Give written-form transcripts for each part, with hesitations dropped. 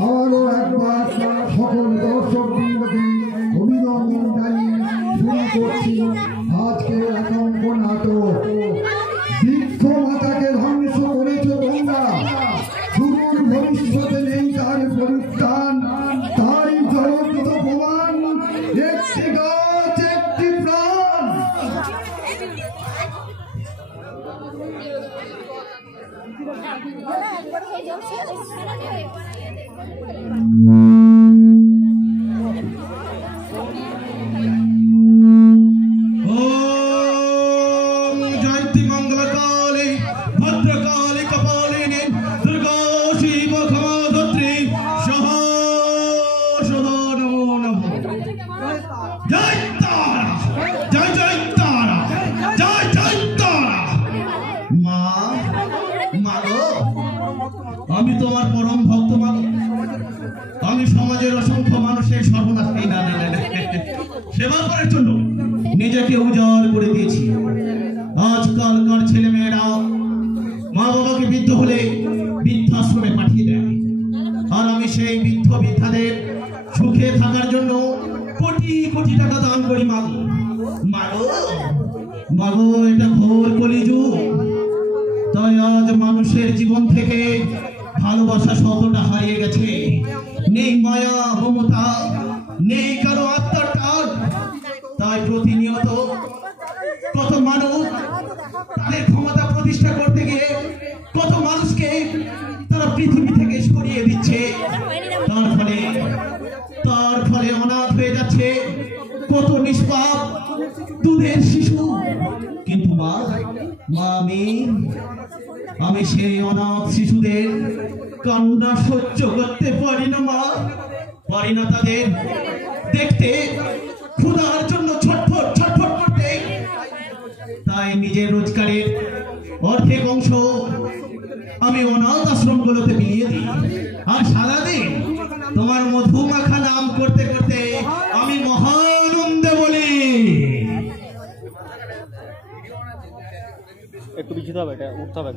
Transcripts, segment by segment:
আবারও একবার সকল দর্শকবৃন্দকে অভিনন্দন জানিয়ে শুরু করছি আজকে একাঙ্ক নাটক। বৃক্ষ মাতাকে ধ্বংস করেছ তোমরা, সুদূর ভবিষ্যতে নেই তার পরিত্রাণ, তাই জ্বলন্ত প্রমাণ একটি গাছ একটি প্রাণ। আমি তোমার পরম ভক্ত মানুষ, আমি সমাজের অসংখ্য মানুষের সর্বনাশ সেবা করার জন্য নিজেকে উজাড় করে দিয়েছি। আজকালকার ছেলে মেয়েরা মা বাবাকে বৃদ্ধ হলে বৃদ্ধাশ্রমে পাঠিয়ে দেয়, আর আমি সেই বৃদ্ধ বৃদ্ধাদের সুখে থাকার জন্য কোটি কোটি টাকা দান করি। মাগো মাগো মাগো, এটা ঘোর কলিযুগ। তাই আজ মানুষের জীবন থেকে ভালোবাসা শব্দটা হারিয়ে গেছে, নেই মায়া মমতা, নেই কারো আত্মার টান। তাই প্রতিনিয়ত কত মানুষ তাদের ক্ষমতা প্রতিষ্ঠা করতে গিয়ে কত মানুষকে তারা পৃথিবী থেকে সরিয়ে দিচ্ছে। তার ফলে অনাথ হয়ে যাচ্ছে কত নিষ্পাপ দুধের শিশু। কিন্তু মা আমি সেই অনাথ শিশুদের কান্না সহ্য করতে পারি না মা, পারি না তাদের দেখতে ক্ষুধার জন্য ছটফট ছটফট করতে। তাই নিজের রোজগারের অর্ধেক অংশ আমি অনাথ আশ্রমগুলোতে বিলিয়ে দিই, আর সারাদিন তোমার মধুমাখা নাম করতে করতে আমি মহানন্দে বলি। একটু পিছিয়ে হবে, এটা উঠতে হবে।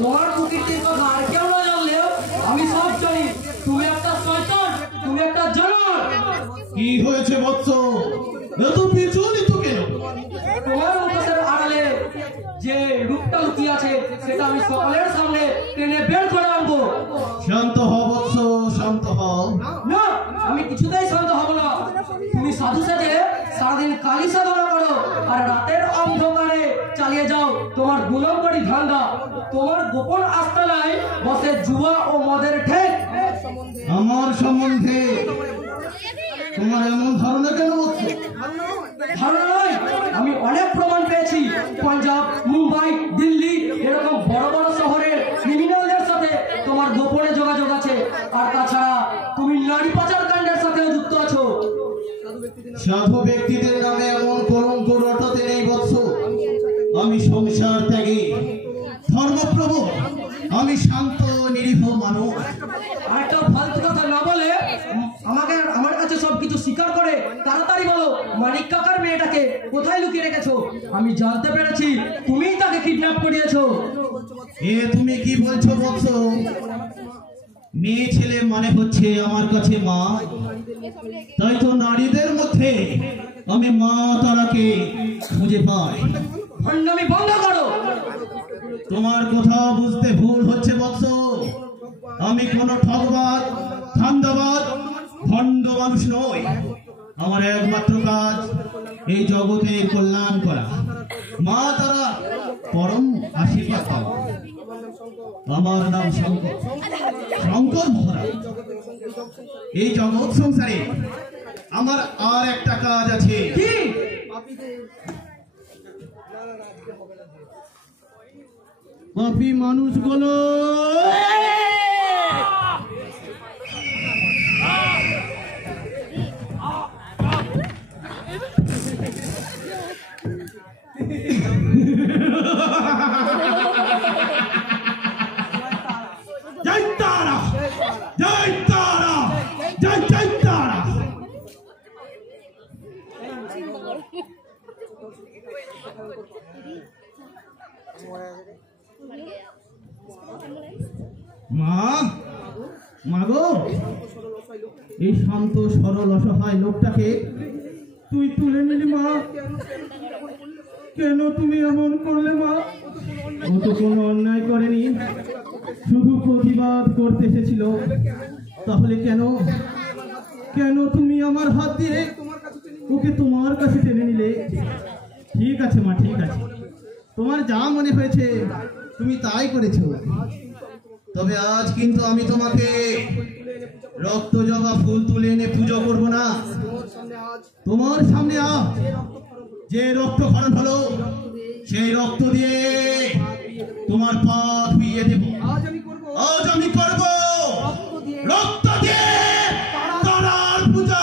তোমার প্রকৃতির কথা আর কেউ না জানলেও আমি সব জানি। তুমি একটা শয়তান, তুমি একটা জানোয়ার। কি হয়েছে বৎস, এত বিচলিত কেন? তোমার মুখের আড়ালে যে রূপটা লুকিয়ে আছে সেটা আমি সকলের সামনে টেনে বের করে আনবো। শান্ত হও বৎস, শান্ত হও। না, আমি কিছুতেই শান্ত হব না। তুমি সাধু সেজে সারাদিন কালী সাধনা করো, আর রাতের অন্ধকারে চালিয়ে যাও তোমার গুণকরী ধান্দা। তোমার গোপন আস্তানায় বসে জুয়া ও মদের ঠেক। আমার সম্বন্ধে তোমার এমন ধারণা কেন বলছো? ধারণা নয়, আমি অনেক প্রমাণ পেয়েছি। পাঞ্জাব, মুম্বাই, দিল্লি এরকম বড় বড় শহরের ক্রিমিনালদের সাথে তোমার গোপনে যোগাযোগ আছে। আর তাছাড়া তুমি নারী পাচার সাধু ব্যক্তিদের নামে এমন কলঙ্ক রটাতে নেই বৎস। আমি সংসার ত্যাগী, ধর্মপ্রবর, আমি শান্ত নিরীহ মানুষ। আরেকটা ফালতু কথা না বলে আমার কাছে সবকিছু স্বীকার করে তাড়াতাড়ি বলো, মানিক কাকার মেয়েটাকে কোথায় লুকিয়ে রেখেছো? আমি জানতে পেরেছি তুমিই তাকে কিডন্যাপ করিয়েছো। এ তুমি কি বলছো বৎস? মেয়ে ছেলে মানে হচ্ছে আমার কাছে মা, তাই তো নারীদের মধ্যে আমি মা তারাকে খুঁজে পাই। ভণ্ডামি বন্ধ করো। তোমার কথা বুঝতে ভুল হচ্ছে বৎস। আমি কোনো ঠগবাজ, ধান্দাবাজ, ভণ্ড মানুষ নই। আমার একমাত্র কাজ এই জগতের কল্যাণ করা, মা তারা পরম আশীর্বাদ পাওয়া। আমার নাম শঙ্কর, শঙ্কর মহারাজ। এই জগৎ সংসারে আমার আর একটা কাজ আছে। কি? পাপী মানুষগুলো জয় তারা, জয় তারা, জয় জয় তারা। মা, মাগো, এই শান্ত সরল অসহায় লোকটাকে তুই তুলে নিলি মা। কেন তুমি এমন করলে মা? ও তো কোনো অন্যায় করেনি, শুধু প্রতিবাদ করতে এসেছিল। তাহলে কেন কেন তুমি আমার হাত দিয়ে ওকে তোমার কাছে টেনে নিলে? ঠিক আছে মা, ঠিক আছে, তোমার যা মনে হয়েছে তুমি তাই করেছো। তবে আজ কিন্তু আমি তোমাকে রক্ত জবা ফুল তুলে এনে পুজো করবো না। তোমার সামনে আজ যে রক্ত খরণ হলো, সেই রক্ত দিয়ে তোমার পা ধুইয়ে দেব। আজ আমি করবো রক্ত দিয়ে তারার পূজা।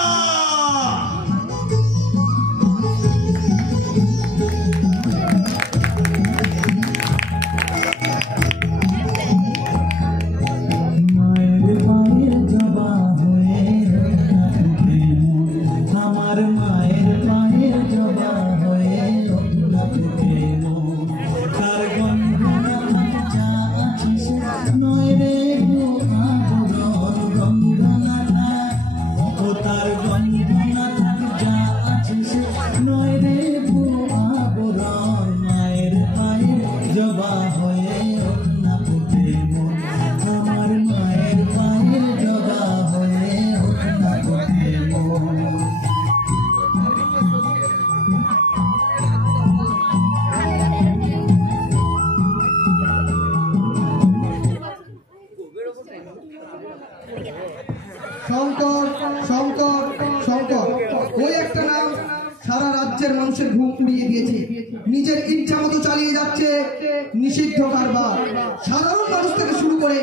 শঙ্কর, শঙ্কর, শঙ্কর, ওই একটা নাম সারা রাজ্যের মানুষের ঘুম উড়িয়ে দিয়েছে। নিজের ইচ্ছা মতো চালিয়ে যাচ্ছে নিষিদ্ধ কারবার। সাধারণ মানুষ থেকে শুরু করে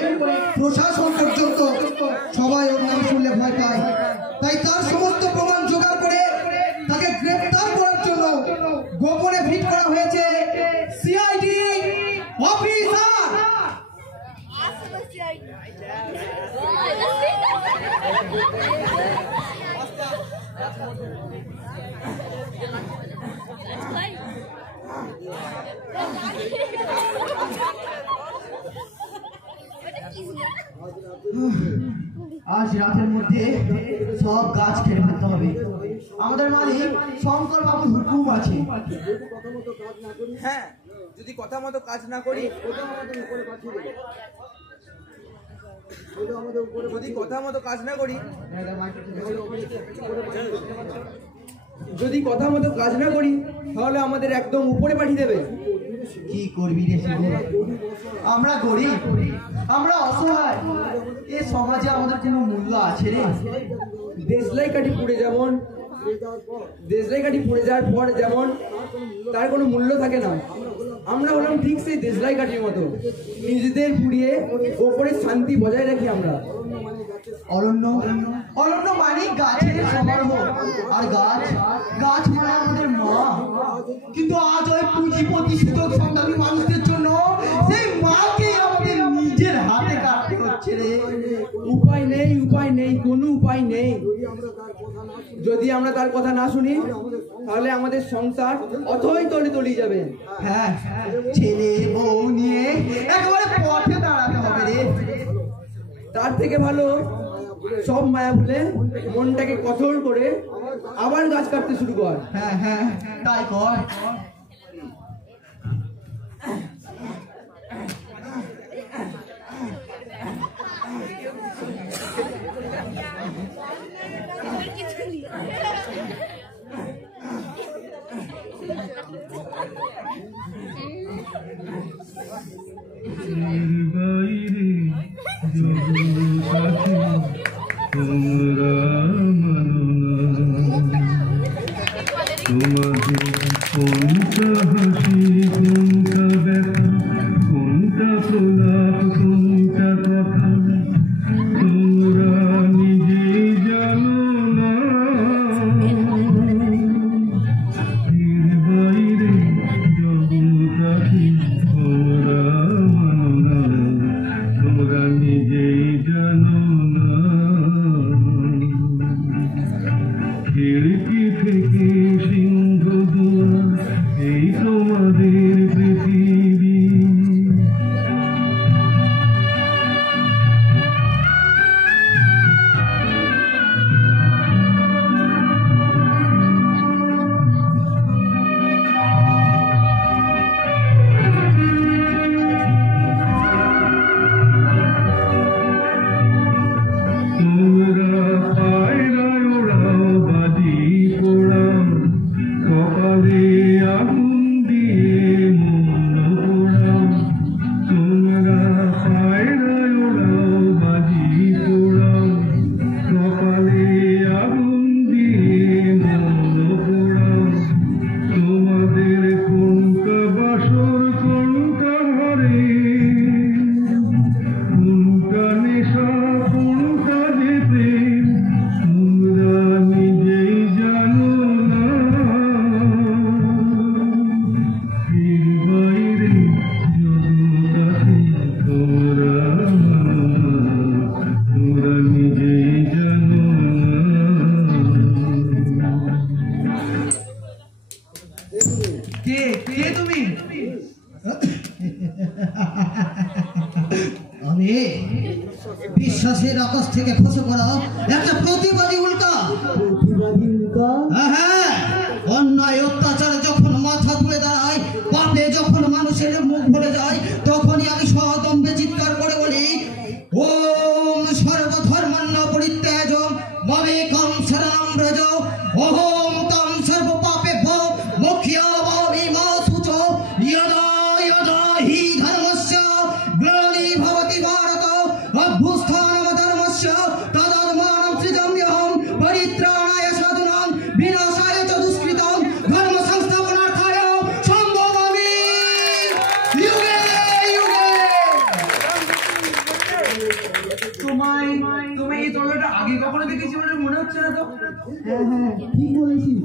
প্রশাসন পর্যন্ত সবাই ওর নাম শুনলে ভয় পায়। তাই তার সমস্ত প্রমাণ জোগাড় করে তাকে গ্রেফতার করার জন্য গোপনে ভিড় করা হয়েছে সিআইডি অফিসার। আজ রাতের মধ্যে সব গাছ কেটে ফেলতে হবে। আমাদের মালিক শঙ্কর বাবুর হুকুম আছে। হ্যাঁ, যদি কথা মতো কাজ না করি, যদি কথা মতো কাজ না করি তাহলে আমাদের একদম উপরে পাঠিয়ে দেবে। কি করবি রে শিবু? আমরা গরিব, আমরা অসহায়, এই সমাজে আমাদের কোনো মূল্য আছে রে? দেশলাই কাঠি পুড়ে যাওয়ার পর যেমন তার কোনো মূল্য থাকে না, আমরা হলাম ঠিক সেই দেশলাই কাঠির মতো, নিজেদের পুড়িয়ে ওপরে শান্তি বজায় রাখি আমরা। অরণ্য, অরণ্য মানিক গাছের সমারোহ, আর গাছ মানে আমাদের মা। কিন্তু আজ ওই পুঁজিপতি সুযোগ সন্ধানী মানুষদের জন্য সেই মাকে আমাদের নিজের হাতে কাটতে হচ্ছে রে। উপায় নেই, কোনো উপায় নেই। যদি আমরা তার কথা না শুনি তাহলে আমাদের সংসার অথই তলিয়ে যাবে। হ্যাঁ, ছেলে বউ নিয়ে একেবারে পথে দাঁড়াতে হবে রে। তার থেকে ভালো সব মায়া ভুলে মনটাকে কঠোর করে আবার গাছ কাটতে শুরু কর। হ্যাঁ, তাই কর। বিশ্বাসের আকাশ থেকে খসে পড়া একটা প্রতিবাদী উল্কা। হ্যাঁ, অন্যায় অত্যাচারে যখন মাথা তুলে দাঁড়ায়, পাপে যখন মানুষের মুখ ভরে যায়, তখনই আমি সদম্ভে চিৎকার করে বলি, ওম সর্বধর্মান্ন পরিত্যাজম মমেকং শরণং ব্রজ, ওম তং সর্ব পাপেভ্যো মোক্ষিয়া ভবি মা সুচ, যদা যদা হি ধর্মস্য গ্লানি ভবতি ভারত অভ্যুত্থানম ধর্মস্য তদাত্মাनं সৃজাম্যহং পরিত্রাণায় সাধুনাং বিনাশায় চ দুষ্কৃতাং ধর্ম সংস্থাপনার্থায় সম্ভবামি যুগে যুগে। তোমায় এই তলোয়ারটা আগে কখনো দেখেছি বলে মনে হচ্ছে না তো? হ্যাঁ, ঠিক বলেছিস।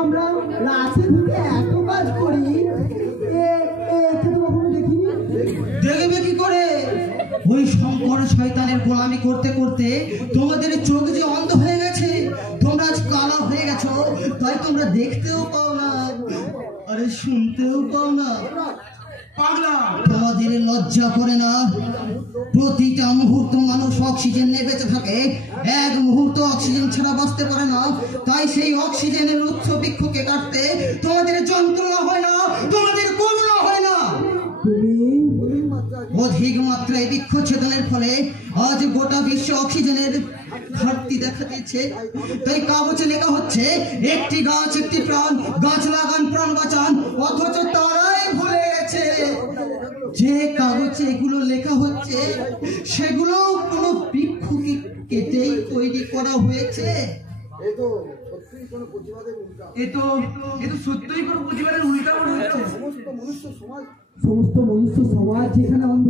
আমরা রাতে ঢুকে এত কাজ করি, কখনো দেখিনি। দেখবে কি করে? ওই শঙ্কর শয়তানের গোলামি করতে করতে তোমাদের চোখ যে অন্ধ হয়ে গেছে, তোমরা আজ কালা হয়ে গেছো, তাই তোমরা দেখতেও পাও না, আরে শুনতেও পাও না। পাগলা, তোমাদের লজ্জা করে না? প্রতিটা মুহূর্ত মানুষ অক্সিজেন নিয়ে বেঁচে থাকে, এক মুহূর্ত অক্সিজেন ছাড়া বাঁচতে পারে না। তাই সেই অক্সিজেনের উৎস বৃক্ষকে কাটতে তোমাদের যন্ত্রণা হয় না, তোমাদের করুণা হয় না। অধিক মাত্রায় বৃক্ষচ্ছেদনের ফলে আজ গোটা বিশ্ব অক্সিজেনের ঘাটতি দেখা দিচ্ছে। তাই কাগজে লেখা হচ্ছে, একটি গাছ একটি প্রাণ, গাছ লাগান প্রাণ বাঁচান, অথচ তারাই ভুলে গেছে যে কাগজে এগুলো লেখা হচ্ছে সেগুলো কোনো বৃক্ষকে কেটেই তৈরি করা হয়েছে। এ তো সত্যই কোনো প্রতিবাদের উল্টা মনে হচ্ছে। সমস্ত মনুষ্য সমাজ যেখানে অন্ধ,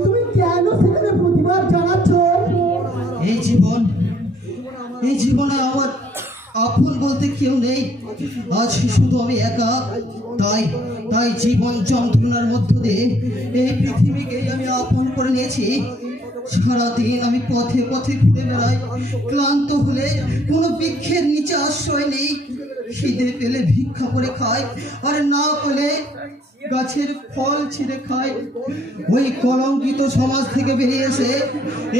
তুমি কেন সেখানে প্রতিবাদ জানাচ্ছ? এই জীবন এই জীবনে আমার আপন বলতে কেউ নেই, আজ শুধু আমি একা। তাই তাই জীবন যন্ত্রণার মধ্য দিয়ে এই পৃথিবীকে আমি আপন করে নিয়েছি। সারাদিন আমি পথে পথে ঘুরে বেড়াই, ক্লান্ত হলে কোনো বৃক্ষের নিচে আশ্রয় নেই। খিদে পেলে ভিক্ষা করে খাই, আর না পেলে গাছের ফল ছিঁড়ে খাই। ওই কলঙ্কিত সমাজ থেকে বেরিয়ে এসে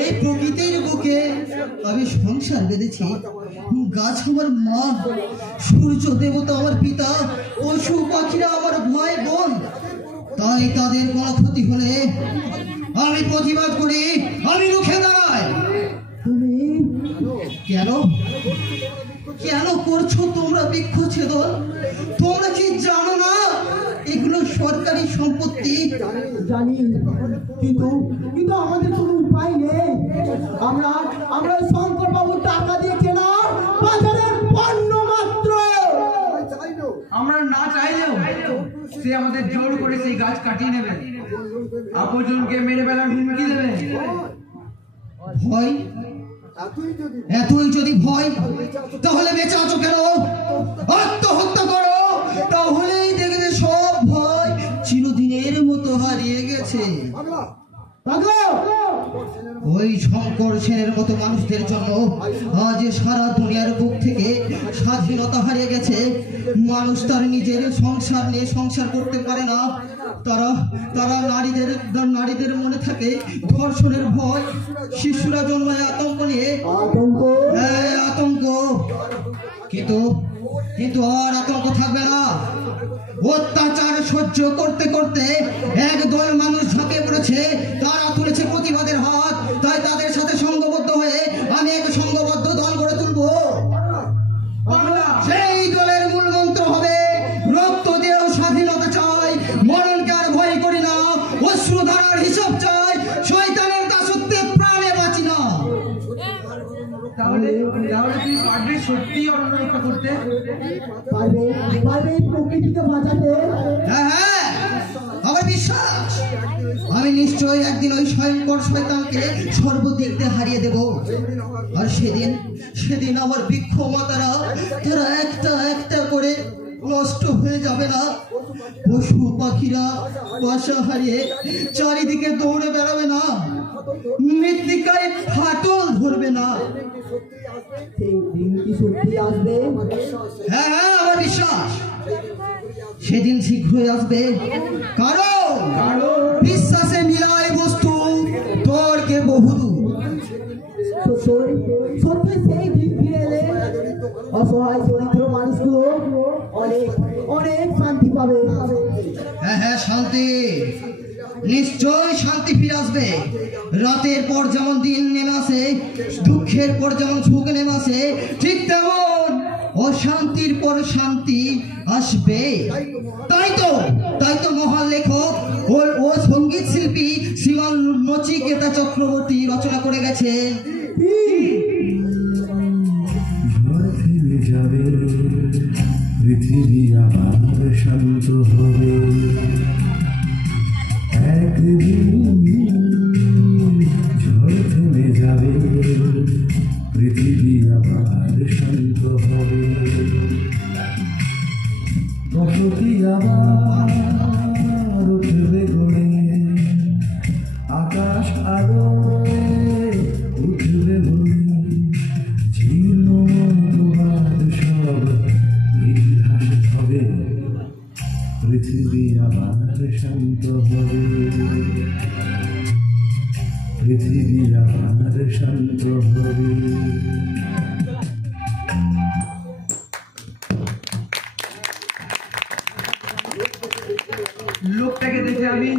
এই প্রকৃতির বুকে আমি সংসার বেঁধেছি। গাছ আমার মা, সূর্য দেবতা আমার পিতা, পশু পাখিরা আমার ভাই বোন। তাই তাদের কোনো ক্ষতি হলে আমি প্রতিবাদ করি, আমি রুখে দাঁড়াই। তুমি কেন কেন করছো তোমরা বৃক্ষছেদন? তোমরা কি জানো না এগুলো সরকারি সম্পত্তি? জানি, কিন্তু কিন্তু আমাদের কোনো উপায় নেই। আমরা শঙ্কর বাবু টাকা দিয়ে কেনা বাজারের পণ্য মাত্র। আমরা না চাইলেও সে আমাদের জোর করে সেই গাছ কাটিয়ে নেবে, আপনজনকে মেরে ফেলার হুমকি দেবে। ভয়? এতই যদি ভয়, তাহলে বেঁচে আছো কেন? আত্মহত্যা করো, তাহলেই দেখবে সব ভয় চিরদিনের মতো হারিয়ে গেছে। ওই শঙ্কর সেনের মতো মানুষদের জন্য আজ সারা দুনিয়ার বুক থেকে স্বাধীনতা হারিয়ে গেছে। মানুষ তার নিজের সংসার নিয়ে সংসার করতে পারে না। তারা নারীদের মনে থাকে ধর্ষণের ভয়, শিশুরা জন্মায় আতঙ্ক নিয়ে। আতঙ্ক, কিন্তু আর আতঙ্ক থাকবে না। অত্যাচার সহ্য করতে করতে একদল মানুষ ঝাঁকে পড়েছে, তারা তুলেছে প্রতিবাদের হাত। তাই তাদের সাথে সংঘবদ্ধ হয়ে আমি এক সংঘবদ্ধ দল গড়ে তুলব। সেই দলের মূল মন্ত্র হবে রক্ত দিয়েও স্বাধীনতা চাই, মরণকে আর ভয় করি না, অশ্রুধারার হিসাব চাই, শয়তানের দাসত্বে প্রাণে বাঁচি না। তাহলে তুই পারবি সত্যি অন্যরক্ষা করতে? পারবে প্রকৃতিকে বাঁচাতে? হ্যাঁ, আমার বিশ্বাস আমি নিশ্চয়ই একদিন ওই স্বয়ংকর শয়তানকে সর্বদিক দিয়ে হারিয়ে দেব। আর সেদিন আমার বৃক্ষ মাতারা তারা একটা একটা করে নষ্ট হয়ে যাবে না। পশু পাখিরা বাসা হারিয়ে চারিদিকে দৌড়ে বেড়াবে না, মৃত্তিকায় ফাটল ধরবে না। হ্যাঁ, আমার বিশ্বাস সেদিন শীঘ্রই আসবে। কারণ বিশ্বাসে মিলায় বস্তু তর্কে বহুদূর। সত্যি সেই দিন ফিরে এলে অসহায় দরিদ্র মানুষগুলো অনেক শান্তি পাবে। হ্যাঁ, শান্তি, নিশ্চয় শান্তি ফিরে আসবে। রাতের পর যেমন দিন নেমে আসে, দুঃখের পর যেমন সুখ নেমে আসে, ঠিক তেমন অশান্তির পর শান্তি আসবে। তাই তো মহান লেখক ও সঙ্গীত শিল্পী শ্রীমান নচিকেতা চক্রবর্তী রচনা করে গেছে। যাবে পৃথিবী আবার শান্ত হবে, একদিন ঝড় থেমে যাবে, পৃথিবী আবার শান্ত হবে, প্রকৃতি আবার উঠবে গড়ে, আকাশ আলোয় উঠবে বলে, পৃথিবী আবার শান্ত হবে, পৃথিবী আবার শান্ত হবে। লোকটাকে দেখে আমি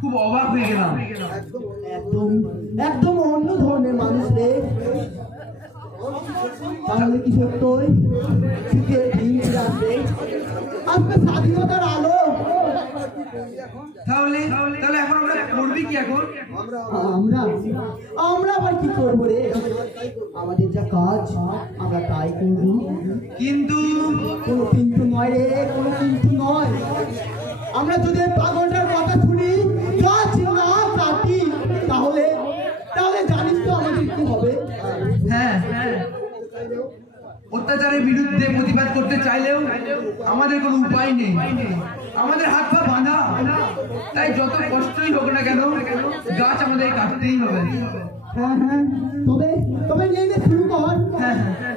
খুব অবাক হয়ে গেলাম। একদম অন্য ধরনের মানুষ রে। তাহলে কি সত্যই সুখের দিন আসবে, আসবে স্বাধীনতার আলো? তাহলে এখন আমরা করবি কি? এখন আমরা আবার কি করবো রে? আমাদের যা কাজ আমরা তাই করব। কিন্তু কোনো কিন্তু নয় রে, কোনো কিন্তু নয়। আমরা যদি পাগলটার কথা শুনি, গাছ না কাটি, তাহলে জানিস তো আমাদের কি হবে? হ্যাঁ, অত্যাচারের বিরুদ্ধে প্রতিবাদ করতে চাইলেও আমাদের কোনো উপায় নেই, আমাদের হাত পা বাঁধা। তাই যত কষ্টই হোক না কেন গাছ আমাদের কাটতেই হবে। হ্যাঁ হ্যাঁ, তবে তবে নিয়ে নে শুরু কর। হ্যাঁ হ্যাঁ,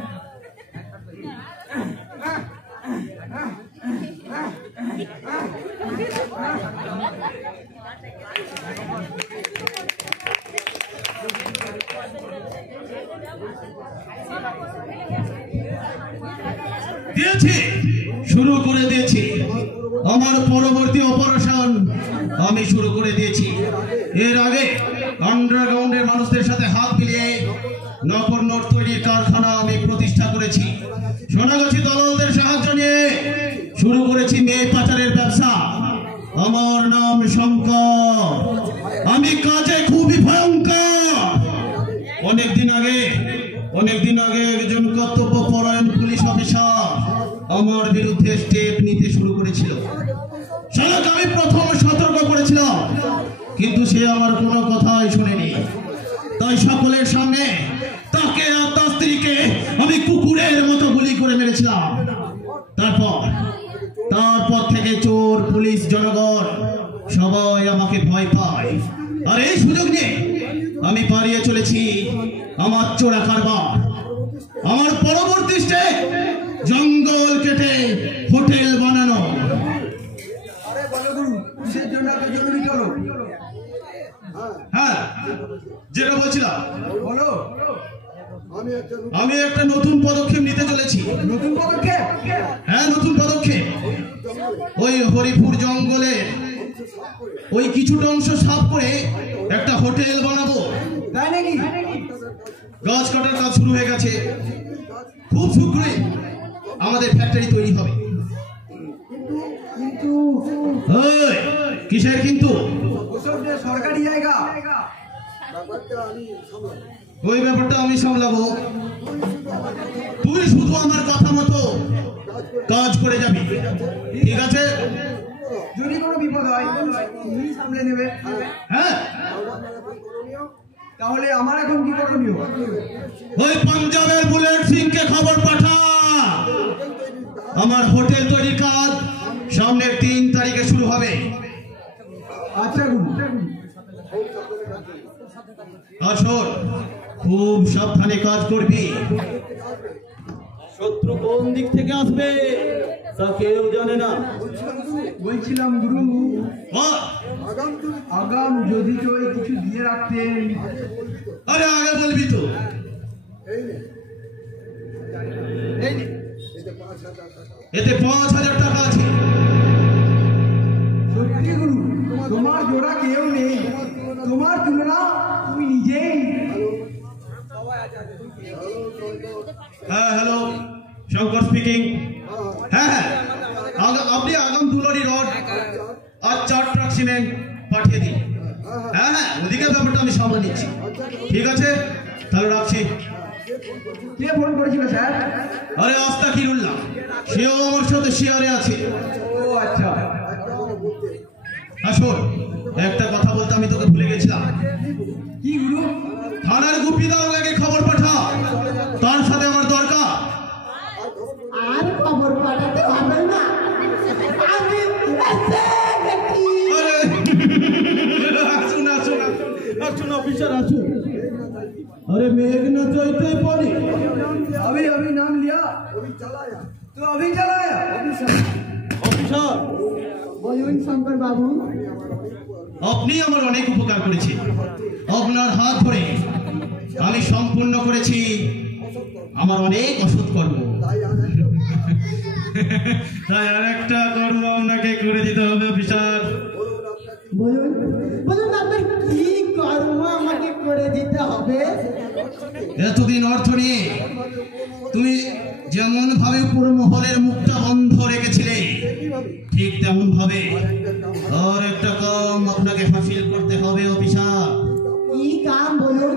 দিয়েছি, শুরু করে দিয়েছি। আমার পরবর্তী অপারেশন আমি শুরু করে দিয়েছি। এর আগে আন্ডারগ্রাউন্ডের মানুষদের সাথে হাত মিলিয়ে নকল নোট তৈরির কারখানা আমি প্রতিষ্ঠা করেছি। সোনাগাছি দলালদের সাহায্য নিয়ে শুরু করেছি মেয়ে পাচারের ব্যবসা। আমার নাম শঙ্কর, আমি কাজে খুবই ভয়ঙ্কর। অনেকদিন আগে একজন কর্তব্য পরায়ণ পুলিশ অফিসার আমার বিরুদ্ধে স্টেপ নিতে শুরু করেছিল। শালাকে আমি প্রথম সতর্ক করেছিলাম, কিন্তু সে আমার কোনো কথাই শোনেনি। তাই সকলের সামনে তাকে আর তার স্ত্রীকে আমি কুকুরের মতো গুলি করে মেরেছিলাম। তারপর থেকে চোর, পুলিশ, জনগণ সবাই আমাকে ভয় পায়। আর এই সুযোগ নিয়ে আমি পালিয়ে চলেছি আমার চোরা কারবার। আমার পরবর্তী স্টেপ জঙ্গল কেটে হোটেল বানানো। আরে বলো গুরু, কিসের জন্য এত জরুরি চলো? হ্যাঁ, যেটা বলছিলাম, বলো। আমি একটা নতুন পদক্ষেপ নিতে চলেছি। নতুন পদক্ষেপ? হ্যাঁ, নতুন পদক্ষেপ। ওই হরিপুর জঙ্গলের ওই কিছুটা অংশ সাফ করে একটা হোটেল বানাবো। তাই নাকি? গাছ কাটার কাজ শুরু হয়ে গেছে। খুব শীঘ্রই আমাদের ফ্যাক্টরি তৈরি হবে। কিন্তু ওই, কিসের কিন্তু? ওসব যে সরকারি জায়গা, ওই ব্যাপারটা আমি সামলাবো। তুই শুধু আমার কথা মতো কাজ করে যাবি, ঠিক আছে? যদি কোনো বিপদ হয় তুমি সামলে নেবে। হ্যাঁ, তাহলে আমার এখন কি করণীয়? ওই পাঞ্জাবের বুলেট সিংকে খবর পাঠা, আমার হোটেল তৈরি কাজ সামনের 3 তারিখে শুরু হবে। আচ্ছা গুরু। আর শোন, খুব সাবধানে কাজ করবি। শত্রু কোন দিক থেকে আসবে তা কেউ জানে না। বলছিলাম গুরু, বল। আগাম যদি কেউ কিছু দিয়ে রাখতেন। আরে আগে বলবি তো। এই নে। এতে 5,000 টাকা আছে। সত্যি গুরু, তোমার জোড়া কেউ নেই, তোমার তুলনা তুমি নিজেই। হ্যাঁ, হ্যালো, শঙ্কর স্পিকিং। হ্যাঁ, আপনি আগাম দুলরি রড আর 4 ট্রাক সিমেন্ট পাঠিয়ে দিন। হ্যাঁ, ওদিকে ব্যাপারটা আমি সামলে নিচ্ছি। ঠিক আছে, তাহলে রাখছি। কে ফোন করেছিল স্যার? আরে আস্তাকিরুল্লাহ, সেও আমার সাথে শেয়ারে আছে। ও আচ্ছা। আসল একটা কথা বলতে আমি তোকে ভুলে গেছিলাম। কি গুরু? থানার গুপি দারোগাকে খবর পাঠা, তার সাথে আমার দরকার। আর খবর পাঠাতে হবে না, আমি এসে গেছি। আরে আসুন অফিসার, আসুন। अरे मेघना चाहते पानी अभी अभी नाम लिया, तो अभी चलाया। অফিসার, বলুন শঙ্কর বাবু। আপনি আমার অনেক উপকার করেছেন। আপনার হাত ধরে আমি সম্পূর্ণ করেছি আমার অনেক অসৎ কর্ম। তাই আর একটা কর্ম আপনাকে করে দিতে হবে অফিসার। বলুন বলুন, আপনার কি কর্ম আমাকে করে দিতে হবে? এতদিন অর্থ নিয়ে তুমি যেমন ভাবে পুরো মহলের মুখটা বন্ধ রেখেছিলে, ঠিক তেমন ভাবে আর একটা কাম আপনাকে হাসিল করতে হবে অফিসার। কি কাম বলুন?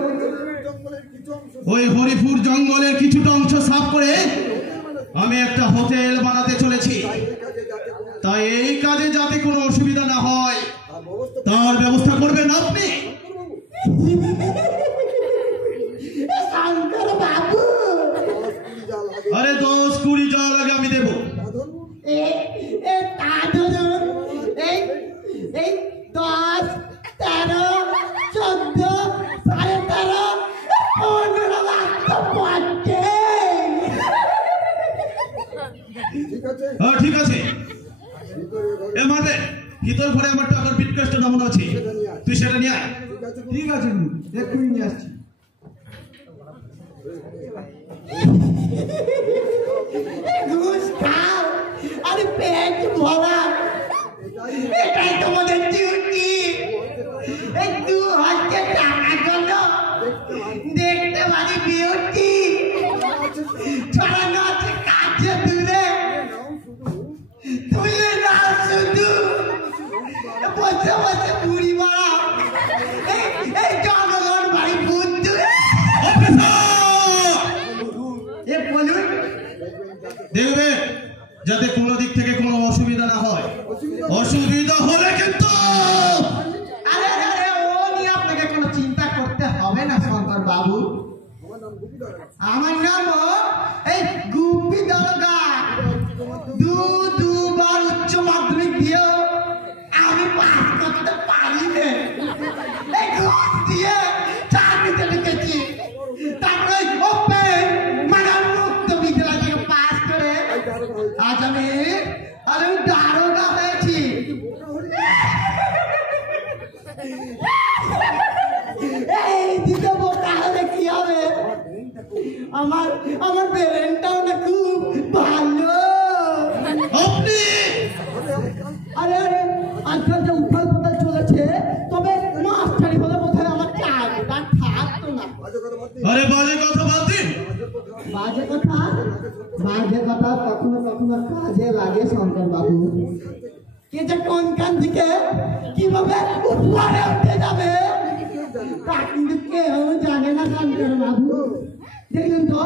ওই হরিপুর জঙ্গলের কিছুটা অংশ সাফ করে আমি একটা হোটেল বানাতে চলেছি। তাই এই কাজে যাতে কোনো অসুবিধা না হয় তার ব্যবস্থা করবেন আপনি। শঙ্কর বাবু, ভিতর ঘরে আমার টাকার বিটকেসটা নমুনা আছে, তুই সেটা নিয়ে আয়। ঠিক আছে গুরু, এক্ষুনি নিয়ে আসছি। ঘুষ খাও, আরে পেট ভরা, এটাই তোমাদের ডিউটি। এই 2000 টাকার জন্য দেখতে পারি বিউটি ছড়ানো আছে কাছে দূরে, তুলে না শুধু বসে বসে বুড়ি মারা এই জনগণ বাড়ি বুদ্ধ। এ বলুন, দেখবে যাতে কোনো দিক থেকে কোনো অসুবিধা না হয়, অসুবিধা হলে কিন্তু আরে আরে ও নিয়ে আপনাকে কোনো চিন্তা করতে হবে না শঙ্কর বাবু। আমার নাম এই গুপি দরগা, দুবার উচ্চ মাধ্যমিক দিয়েও আমি পাস করতে পারিনি। এই ঘুষ দিয়ে চাকরিতে ঢুকেছি, তারপরে ওপেন মানে মুক্ত বিদ্যালয় থেকে পাস করে আজ আমি দারোগা হয়েছি। এই দিকে বোকা হলে কি হবে? আমার আমার ব্রেনটাও না খুব ভালো। আপনি আরে আরে আজকাল যে উঠাল পাতাল চলেছে, তবে মাস্টারি হলে বোধহয় আমার চাকরিটা থাকতো না। আরে বাজে কথা বাদ দিন। বাজে কথা কখনো কখনো কাজে লাগে শঙ্কর বাবু। কে যে কোন কান থেকে কিভাবে উপরে উঠে যাবে তা কিন্তু কেউ জানে না শঙ্কর বাবু। দেখলেন তো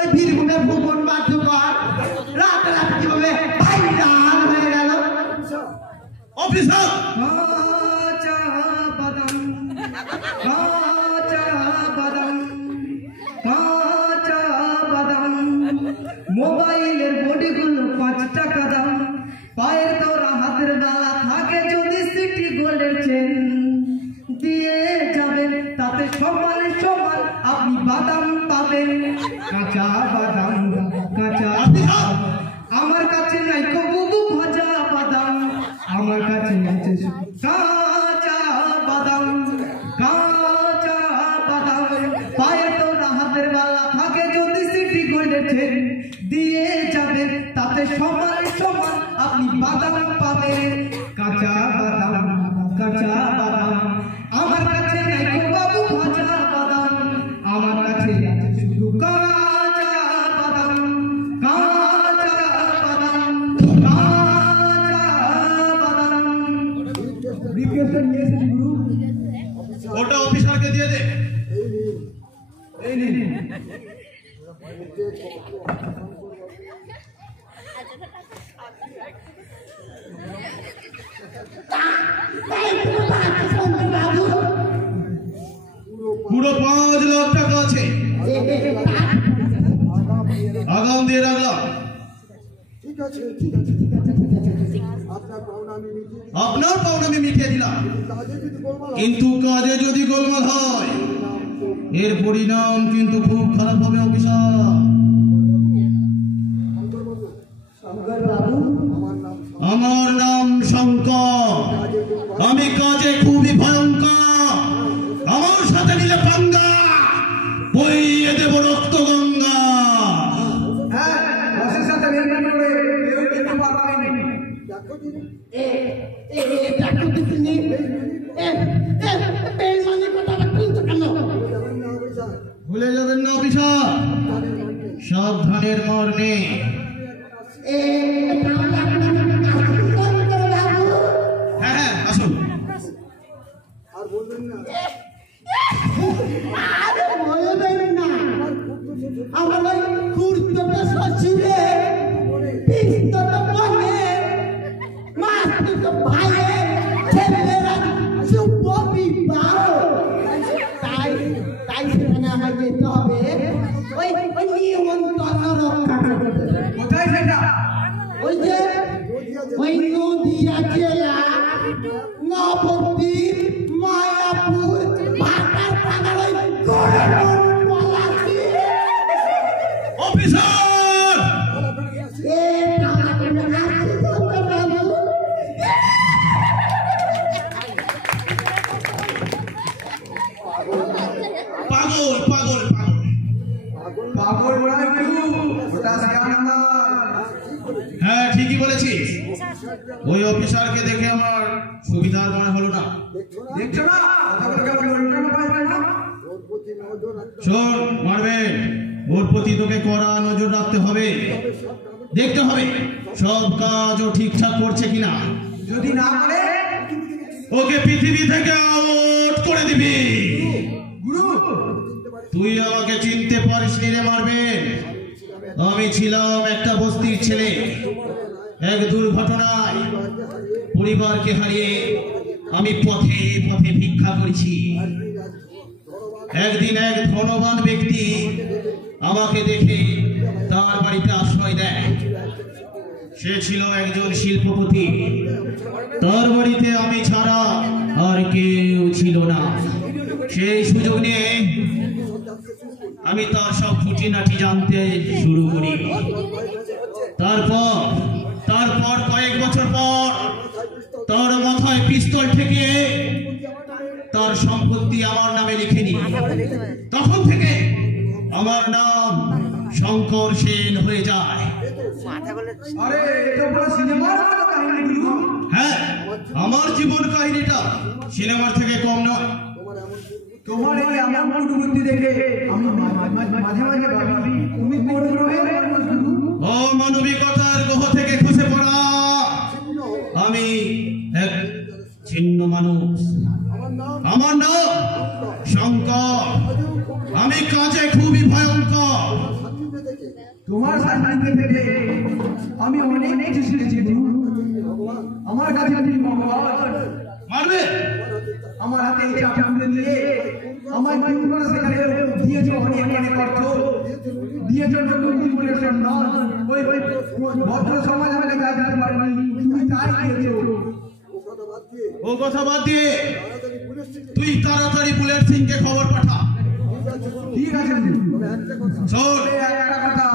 ওই বীরভূমের ভুবন বাদ্যকর রাতে রাতে কিভাবে ভাইরাল হয়ে গেল। অফিসার কাঁচা বাদাম, কাঁচা বাদাম, কাঁচা বাদাম, মোবাইলের বডিগুলো 5 টাকা দাম, পায়ের তোরা হাতের ডালা থাকে যদি সিটি গোল্ডের চেন দিয়ে যাবেন, তাতে সমান সমান আপনি বাদাম পাবেন। কাঁচা বাদাম, কাঁচা বাদাম, আমার কাছে নাই কবু ভাজা বাদাম, আমার কাছে আছে শুধু কাঁচা বাদাম, কাঁচা বাদাম, পায়ে তোরা হাতের বালা থাকে যদি সিটি গোল্ডের চেন দিয়ে যাবেন, তাতে সমান সমান আপনি বাদাম পাবেন। কাঁচা বাদাম, কাঁচা বাদাম, আমার কাছে নাই বাবু ভাজা বাদাম, আমার কাছে আছে শুধু কাঁচা বাদাম, কাঁচা বাদাম, কাঁচা বাদাম। রিকোয়েস্টটা নিয়ে এসেছি গুরু। ওটা অফিসারকে দিয়ে দে। এই নিন। শঙ্কর বাবু পুরো 5 লাখ টাকা আছে, আগাম দিয়ে রাখলাম। আপনার পাওনা আমি মিটিয়ে দিলাম, কিন্তু কাজে যদি গোলমাল হয় এর পরিণাম কিন্তু খুব খারাপ হবে অফিসার। শঙ্কর বাবু আমার নাম শঙ্কর, আমি কাজে খুবই ভয়ঙ্কর, আমার সাথে নিলে পাঙ্গা বইয়ে দেব রক্ত গঙ্গা। হ্যাঁ, বসের সাথে লেনদেন করে কেউ যেতে পারবে না। দেখো তুমি মানে কথাটা বলছো কেন? ভুলে যাবেন না অফিসার, সাবধানের মর্মে। হ্যাঁ হ্যাঁ আসুন। আরে বলবেন না, আমার ওই কুর্তটা শ্বশুরে, পিস্তটা মনে, মাস্তুতো ভাইয়ে, ছেলেরা শুভ বিবাহ। তাই সেখানে আমার যেতে হবে ওই নিমন্ত্রণ রক্ষা করতে। কোথায় সেটা? ওই যে ওই নদীয়া জেলা নবদ্বীপ মায়াপুর ভাটার পাড়ার ওই গড়বড় অফিসার এ ওই অফিসারকে দেখে আমার সুবিধার মনে হলো না। দেখছো না শোন মারবেন, ওর প্রতি তোকে কড়া নজর রাখতে হবে, দেখতে হবে সব কাজ ও ঠিকঠাক করছে কিনা। যদি না করে ওকে পৃথিবী থেকে আউট করে দিবি। গুরু তুই আমাকে চিনতে পারিসনি রে মারবেন। আমি ছিলাম একটা বস্তির ছেলে। এক দুর্ঘটনায় পরিবারকে হারিয়ে আমি পথে পথে ভিক্ষা করেছি। একদিন এক ধনবান ব্যক্তি আমাকে দেখে তার বাড়িতে আশ্রয় দেয়। সে ছিল একজন শিল্পপতি। তার বাড়িতে আমি ছাড়া আর কেউ ছিল না। সেই সুযোগ নিয়ে আমি তার সব খুঁটিনাটি জানতে শুরু করি। তারপর কয়েক বছর পর তার মাথায় পিস্তল ঠেকে তার সম্পত্তি আমার নামে লিখে নি। তখন থেকে আমার নাম শঙ্কর সেন হয়ে যায়। আরে এটা পুরো সিনেমার মতো কাহিনী গুরু। হ্যাঁ, আমার জীবন কাহিনীটা সিনেমার থেকে কম নয়। তোমার এই এমন বুদ্ধি দেখে আমি মাঝে মাঝে ভাবি তুমি কোন গ্রহের মানুষ গুরু? অমানবিকতার গ্রহ থেকে খসে পড়া আমি এক ছিন্ন মানুষ। আমার নাম শঙ্কর। আমি কাজে খুবই ভয়ঙ্কর। তোমার সান্নিধ্যে থেকে আমি অনেক কিছু শিখেছি গুরু। আমার কাছে তুমি ভগবান। মারবে আমার হাতে এই চাপটা দিয়ে আমায় কি করে সেখানে দিয়েছো অনেক অনেক অর্থ দিয়েছো নতুন জীবনের সন্ধান। ওই ভদ্র সমাজ আমাকে গাইতে পারেনি, তুমি তাই দিয়েছো। ও কথা বাদ দিয়ে তুই তাড়াতাড়ি বুলেট সিংকে খবর পাঠা। ঠিক আছে গুরু। শোন, তবে একটা কথা,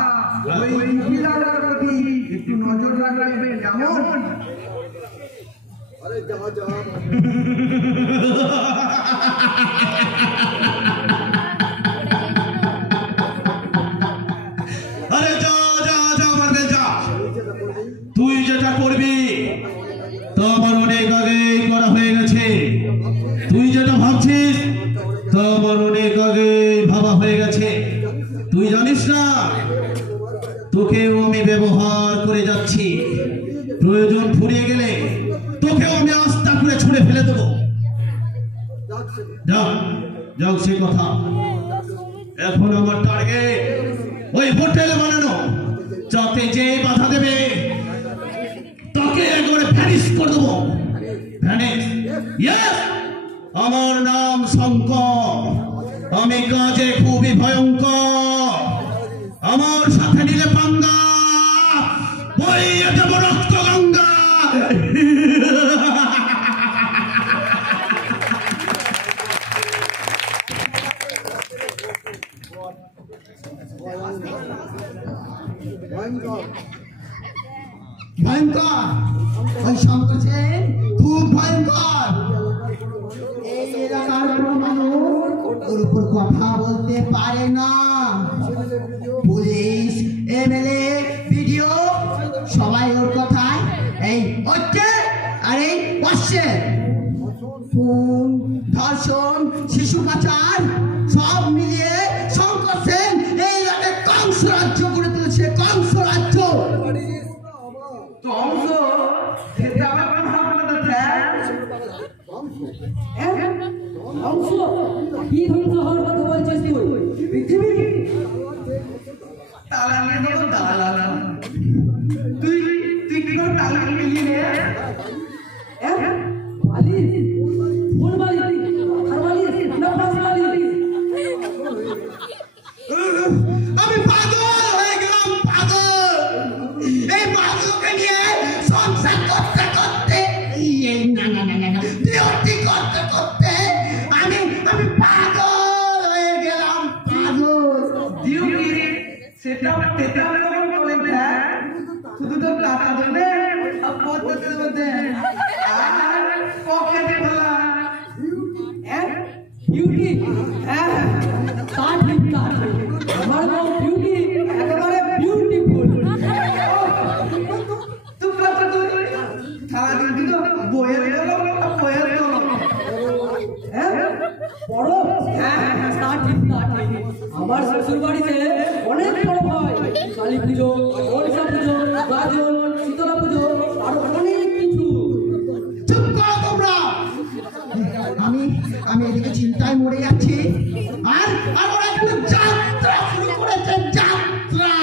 ওই মহিলাটার প্রতি একটু নজর রাখবেন। কেমন? আরে যা যা যা মারবে যা। তুই যেটা করবি তা আমার অনেক আগেই করা হয়ে গেছে। তুই যেটা ভাবছিস তা আমার অনেক আগে ভাবা হয়ে গেছে। তুই জানিস না তোকেও আমি ব্যবহার করে যাচ্ছি। প্রয়োজন ফুরিয়ে গেলে তোকেও আমি আস্থা করে ছুঁড়ে ফেলে দেবো। যাও যাও, সে কথা। এখন আমার টার্গেট ওই হোটেল বানানো, যাতে যে বাধা দেবে তাকে একবারে ভ্যানিশ করে দেবো। ভ্যানিশ। ইয়েস, আমার নাম শঙ্কর। আমি কাজে খুবই ভয়ঙ্কর। আমার সাথে নিলে পাঙ্গা বইয়ে দেব রক্ত গঙ্গা। ভয়ঙ্কর, ওই শঙ্কর সেন খুব ভয়ঙ্কর। এই এলাকার কোনো মানুষ ওর উপর কথা বলতে পারে না। পুলিশ, এমএলএ, বিডিও সবাই ওর কথায় এই হচ্ছে আর এই বসছে। খুন, ধর্ষণ, শিশু পাচার সব মিলিয়ে শঙ্কর সেন এই এলাকায় কংস রাজ্য করে তুলেছে। কংস রাজ্য। কংস সেটা আমার কথা ধ্বংস? কি ধ্বংস হওয়ার কথা বলছিস তুই? পৃথিবী তালা নিয়ে দেবো। তালা তুই তুই কি করে তালা নিয়ে নে? বালিশ? কোন বালিশ? আর বালিশ না ফাঁস বালিশ? আমি পাগল হয়ে গেলাম, পাগল। এই পাগলকে নিয়ে সংসার করতে করতে বিরতি করতে করতে আমি পাগল হয়ে গেলাম, পাগল। ডিউটি সেটা তেটা যখন বলেন শুধু তো টাকা দেবে আর পদ্ধতি দেবে আর পকেটে ফেলা। বিউটি? হ্যাঁ, তা ঠিক, তা ঠিক। আমার বউ বিউটি, একেবারে বিউটিফুল। তুই কালী পুজো, মনসা পুজো, গাজন, শীতলা পুজো, আরো অনেক কিছু। চুপ করো তোমরা। আমি এদিকে চিন্তায় মরে যাচ্ছি, আর ওরা একটা যাত্রা শুরু করেছে, যাত্রা।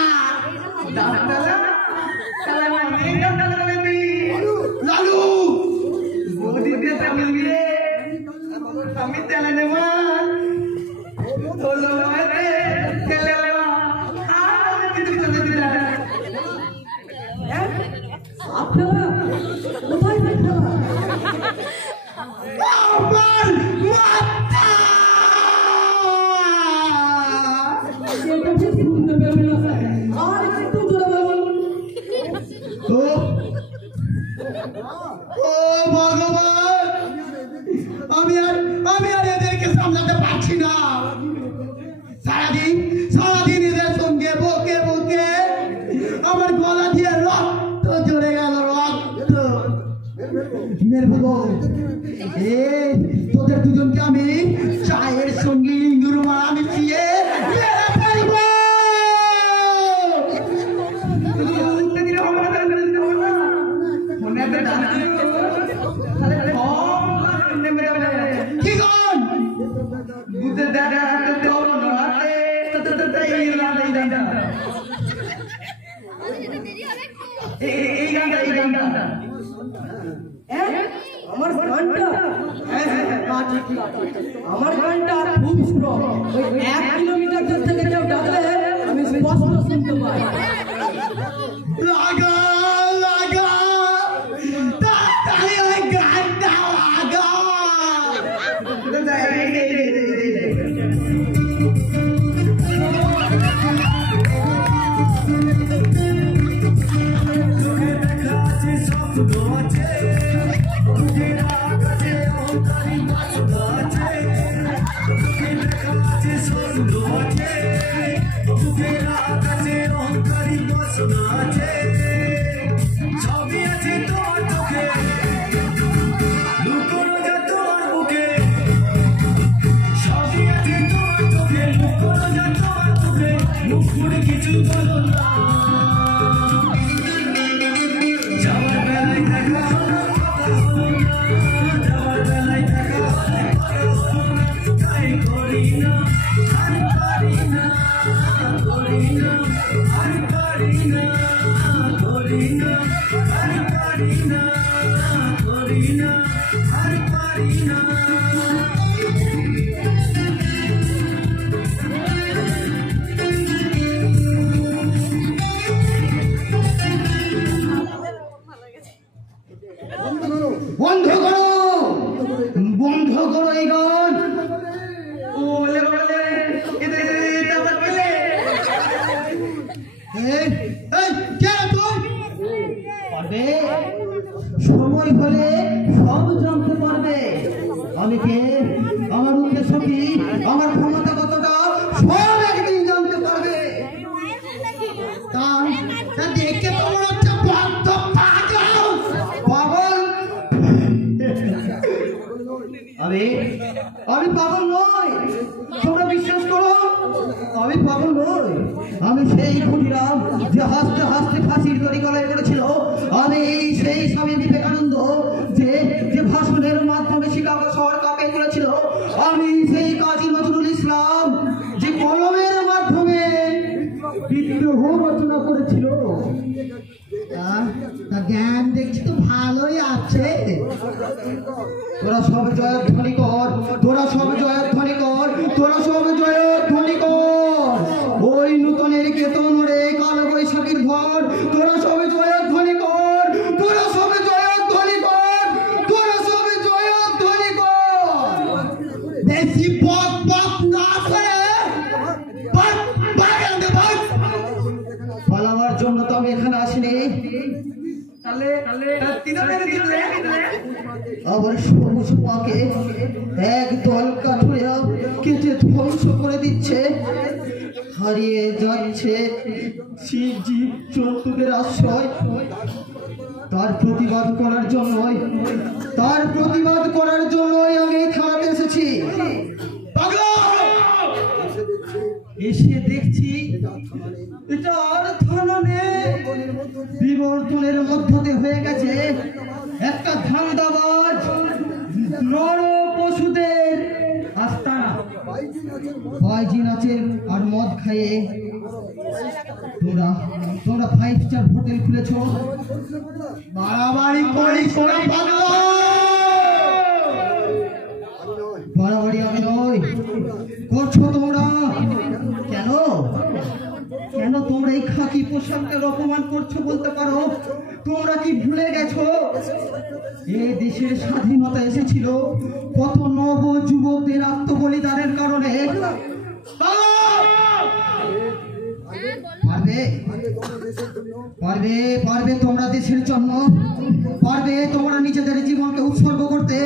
লালু আপনারা কোথায় আপনারা? আমার মাথা! এটা ঠিক শুনতে পেলেন না স্যার, আর একটু জোরে বলুন। ও ভগবান, আমি আর এদেরকে সামলাতে পারছি না। সারাদিন এদের সঙ্গে বকে বকে আমার গলা দিয়ে রক্ত ঝরে গেল, রক্ত। তোদের দুজনকে আমি চায়ের সঙ্গে ইঁদুর মারা মিশিয়ে মেরে ফেলবো। কি গন? আমার গানটা আমার গানটা খুব স্ট্রং। ওই 1 কিলোমিটার দূর থেকে কেউ ডাকলে আমি স্পষ্ট শুনতে পাই। লাগা লাগা, তাড়াতাড়ি ওই গানটা লাগা। কিছু বলো না, যাওয়ার বেলায় দেখা যাওয়ার বেলায় দেখা তাই করি না, আর পারি না, করি না, আর পারি না, করি না, আর পারি না, করি না, আর পারি না। বন্ধ করো, বন্ধ করো এই গান। সময় হলে সব জানতে পারবে আমি কে, আমার উদ্দেশ্য কি, আমার ক্ষমতা কতটা, সব একদিন জানতে পারবে। তা দেখে তো মনে হচ্ছে বদ্ধ পাগল। পাগল? আমি পাগল নই, তোমরা বিশ্বাস করো, আমি পাগল নই। আমি সেই ক্ষুদিরাম যে হাসতে হাসতে ফাঁসির দড়ি গলায় পড়েছিল। আমি সেই স্বামী বিবেকানন্দ যে ভাষণের মাধ্যমে শিকাগো শহর কাঁপিয়ে তুলেছিল। আমি সেই কাজী নজরুল ইসলাম যে কলমের মাধ্যমে বিদ্রোহ রচনা করেছিল। জ্ঞান দেখছি তো ভালোই আছে। তোরা সব জয়ধ্বনি কর, তোরা সব জয়ধ্বনি কর, তোরা সব জয়ধ্বনি কর। ওই নূতনের কেতন রে কাল বৈশাখীর ঘর, তোরা সব জয়ধ্বনি কর, তোরা সব জয়ধ্বনি কর, তোরা সব জয়ধ্বনি কর। বেশি বক বক না করে পালাবার জন্য তো আমি এখানে আসিনি। আবার সবুজ পাকে একদল কাঠুরিয়া কেটে ধ্বংস করে দিচ্ছে। হারিয়ে যাচ্ছে জীব জন্তুদের আশ্রয়। তার প্রতিবাদ করার জন্যই আমি এই থানাতে এসেছি। এসে দেখছি এটা আর থানা বিবর্তনের মধ্যে হয়ে গেছে একটা ধান্দাবাজ নর পশুদের আস্তানা। বাইজি নাচে আর মদ খাইয়ে তোমরা 5 স্টার হোটেল খুলেছো। বাড়াবাড়ি করিস না পাগল, বাড়াবাড়ি আমি নয় করছো তোমরা। কেন কেন তোমরা এই খাকি পোশাকটার অপমান করছো বলতে পারো? তোমরা কি ভুলে গেছো এই দেশের স্বাধীনতা এসেছিল কত নব যুবকদের আত্মবলিদানের কারণে? পারবে তোমরা দেশের জন্য? পারবে তোমরা নিজেদের জীবনকে উৎসর্গ করতে?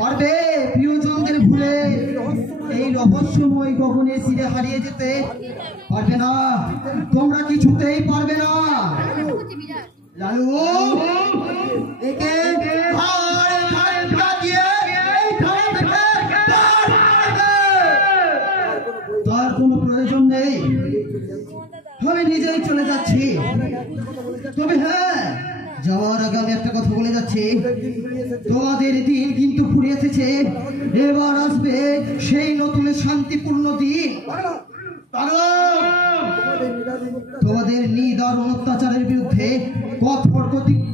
পারবে প্রিয়জনদের ভুলে এই রহস্যময় গগনের তীরে হারিয়ে যেতে? পারবে না, তোমরা কিছুতেই পারবে না। লালু একে তার কোনো প্রয়োজন নেই, আমি নিজেই চলে যাচ্ছি। তবে হ্যাঁ, যাওয়ার আগে আমি একটা কথা বলে যাচ্ছি, তোমাদের দিন কিন্তু ফুরিয়ে এসেছে। এবার আসবে সেই নতুন শান্তিপূর্ণ দিন। তোমাদের নিদারুণ অত্যাচারের বিরুদ্ধে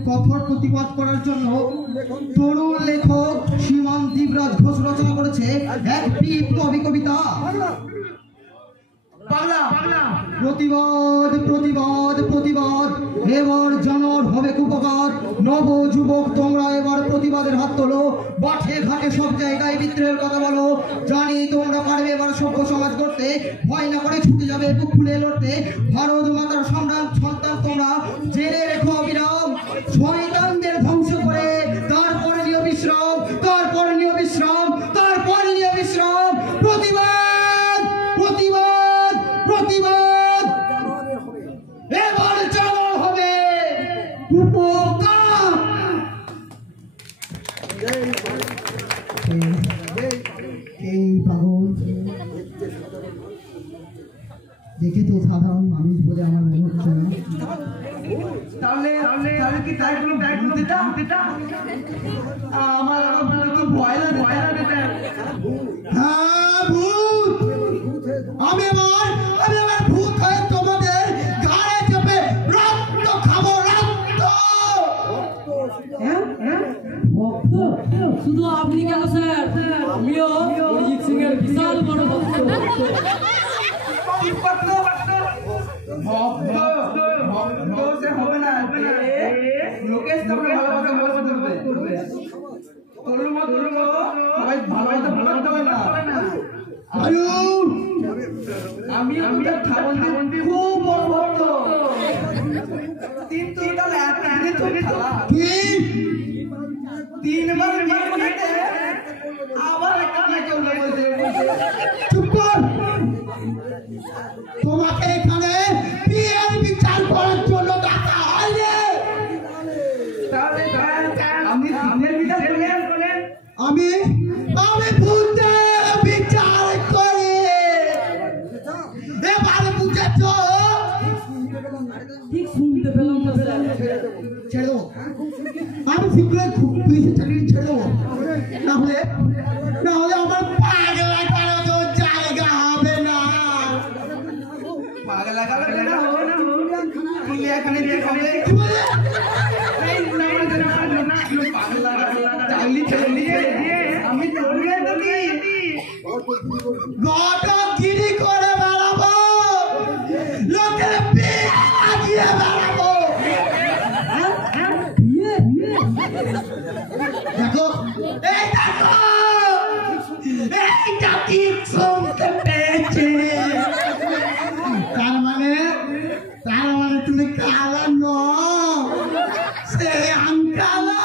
কঠোর প্রতিবাদ করার জন্য তরুণ লেখক সীমান দিবরাজ ঘোষ রচনা করেছে এক বিপ্লবী কবিতা। প্রতিবাদ প্রতিবাদ প্রতিবাদ, এবার জানোর হবে কুপকার। নব যুবক তোমরা এবার প্রতিবাদের হাত তোলো, মাঠে ঘাটে সব জায়গায় বিদ্রোহের কথা বলো। জানি তোমরা পারবে এবার সভ্য সমাজ করতে, ভয় না করে ছুটে যাবে বুক খুলে লড়তে। ভারত মাতার সম্রাট সন্তান তোমরা, জেনে রেখো অবিরাম শয়তানদের ধ্বংস করে তারপরে নিয়ে বিশ্রাম, তারপরে নিয়ে বিশ্রাম, তারপরে নিয়ে বিশ্রাম। প্রতিবাদ প্রতিবাদ প্রতিবাদ, এবার চালু হবে উপকার। এই পাগল দেখে তো সাধারণ মানুষ বলে আমার মনে হচ্ছে না। তাহলে কি তাই কোনো আমার তো ভয় লাগে। হ্যাঁ ভূত, আমি এবার ভূত হয়ে তোমাদের ঘাড়ে চেপে রক্ত খাবো, রক্ত। শুধু আপনি কেন স্যার, আমিও অরিজিৎ সিং এর বিশাল বড় ভক্ত। লোকেশ তোমরা ভালোবাসা করবে, সবাই ভালোবাসা না। আমি খুব বড় ভক্ত, তিনবার আবার তোমাকে এখানে বিয়ের বিচার করার জন্য ডাকা হয়নি। আমি ভূতের বিচার করি, এবার বুঝেছ? ঠিক শুনতে পেলাম না স্যার। ছেড়ে দেবো, আমি শীঘ্রই খুব বেশি চাকরি ছেড়ে দেবো, না হলে আমার পাগলা করানো জায়গা হবে না। পাগলা করানো এখানে আমি গিরি করে বেড়াবো, লোকের বিয়ে লাগিয়ে বেড়াবো। দেখো এইটা ঠিক শুনতে পেয়েছে। তার মানে তুমি কালা নও, সে আমি কালা।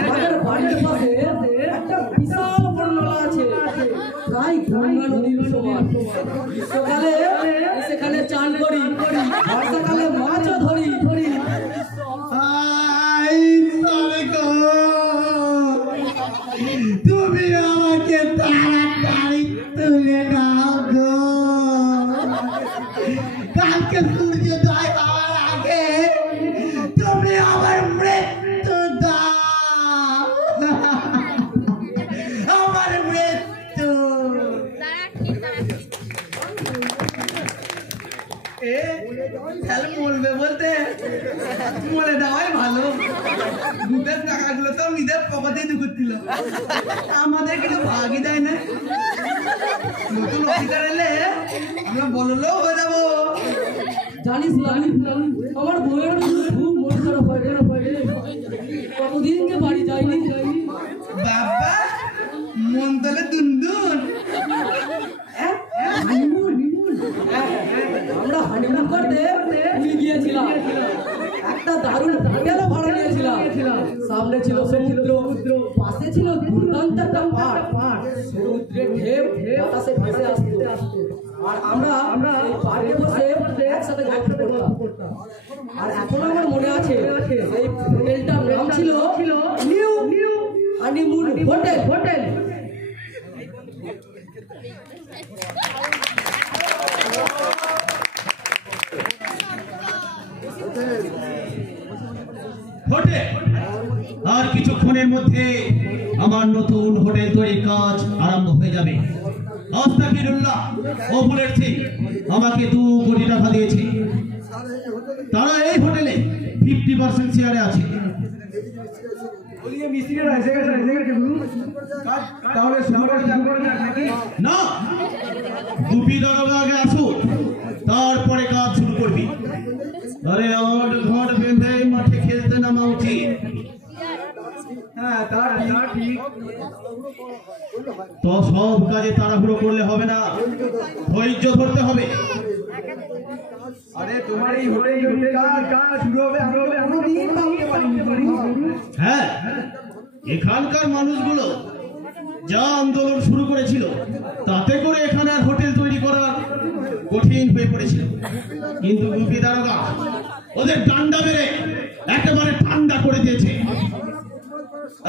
আমাদের বাড়ির পাশে একটা বিশাল বড় নলা আছে, প্রায় গঙ্গা নদীর সমান। গ্রীষ্মকালে সেখানে চান করি, বর্ষাকালে মাছও ধরি। তুমি আমাকে তাড়াতাড়ি তুলে নাও গো। কালকে সূর্যোদয় হওয়ার আগে তুমি আমার মৃত্যু দাও, আমার মৃত্যু। বলবে বলতে মরে দেওয়াই ভালো। দুধের টাকাগুলো তো নিজের পকেটেই ঢুকছিল, আমাদের কিন্তু ভাগই দেয় না। নতুন অফিসার এলে আমরা বললেও হয়ে যাবো। জানিস আমার বউয়ের খুব মন খারাপ হয়ে গেল, কতদিনকে বাড়ি যাইনি। বাবা মন তলে দুনদুন। আমরা হানিমুন করতে পুরী গিয়েছিলাম, একটা দারুণ হোটেলও ভাড়া নিয়েছিলাম। সামনে ছিল সমুদ্র, পাশে ছিল দুর্দান্ত একটা পার্ক, সমুদ্রের ঢেউ বাতাসে ভেসে আসতো। আর আমরা এই পার্কে বসে একসাথে গল্প করতাম। আর এখন আমার মনে আছে এই হোটেলটার নাম ছিল নিউ হানিমুন হোটেল। হোটেল আর কিছুক্ষণের মধ্যে আমার নতুন হোটেল তৈরির কাজ আরম্ভ হয়ে যাবে। আস্তাগফিরুল্লাহ ও ফুলের সিং আমাকে 2 কোটি টাকা দিয়েছে। তারা এই হোটেলে 50% শেয়ারে আছে। না, গুপি দারোগা আগে আসুক, তারপরে কাজ শুরু করবি। আরে আমার ঘর বেঁধে মাঠে খেলতে নামা উচিত। হ্যাঁ তা ঠিক। তো সব কাজে তাড়াহুড়ো করলে হবে না, ধৈর্য ধরতে হবে। আরে তোমার এই হোটেল কাজ শুরু হবে আমরা কোনোদিন ভাবতে পারিনি। হ্যাঁ, এখানকার মানুষগুলো যা আন্দোলন শুরু করেছিল তাতে করে এখানে আর হোটেল তৈরি করা কঠিন হয়ে পড়েছিল। কিন্তু গুপি দারোগা ওদের ডান্ডা মেরে একেবারে ঠান্ডা করে দিয়েছে,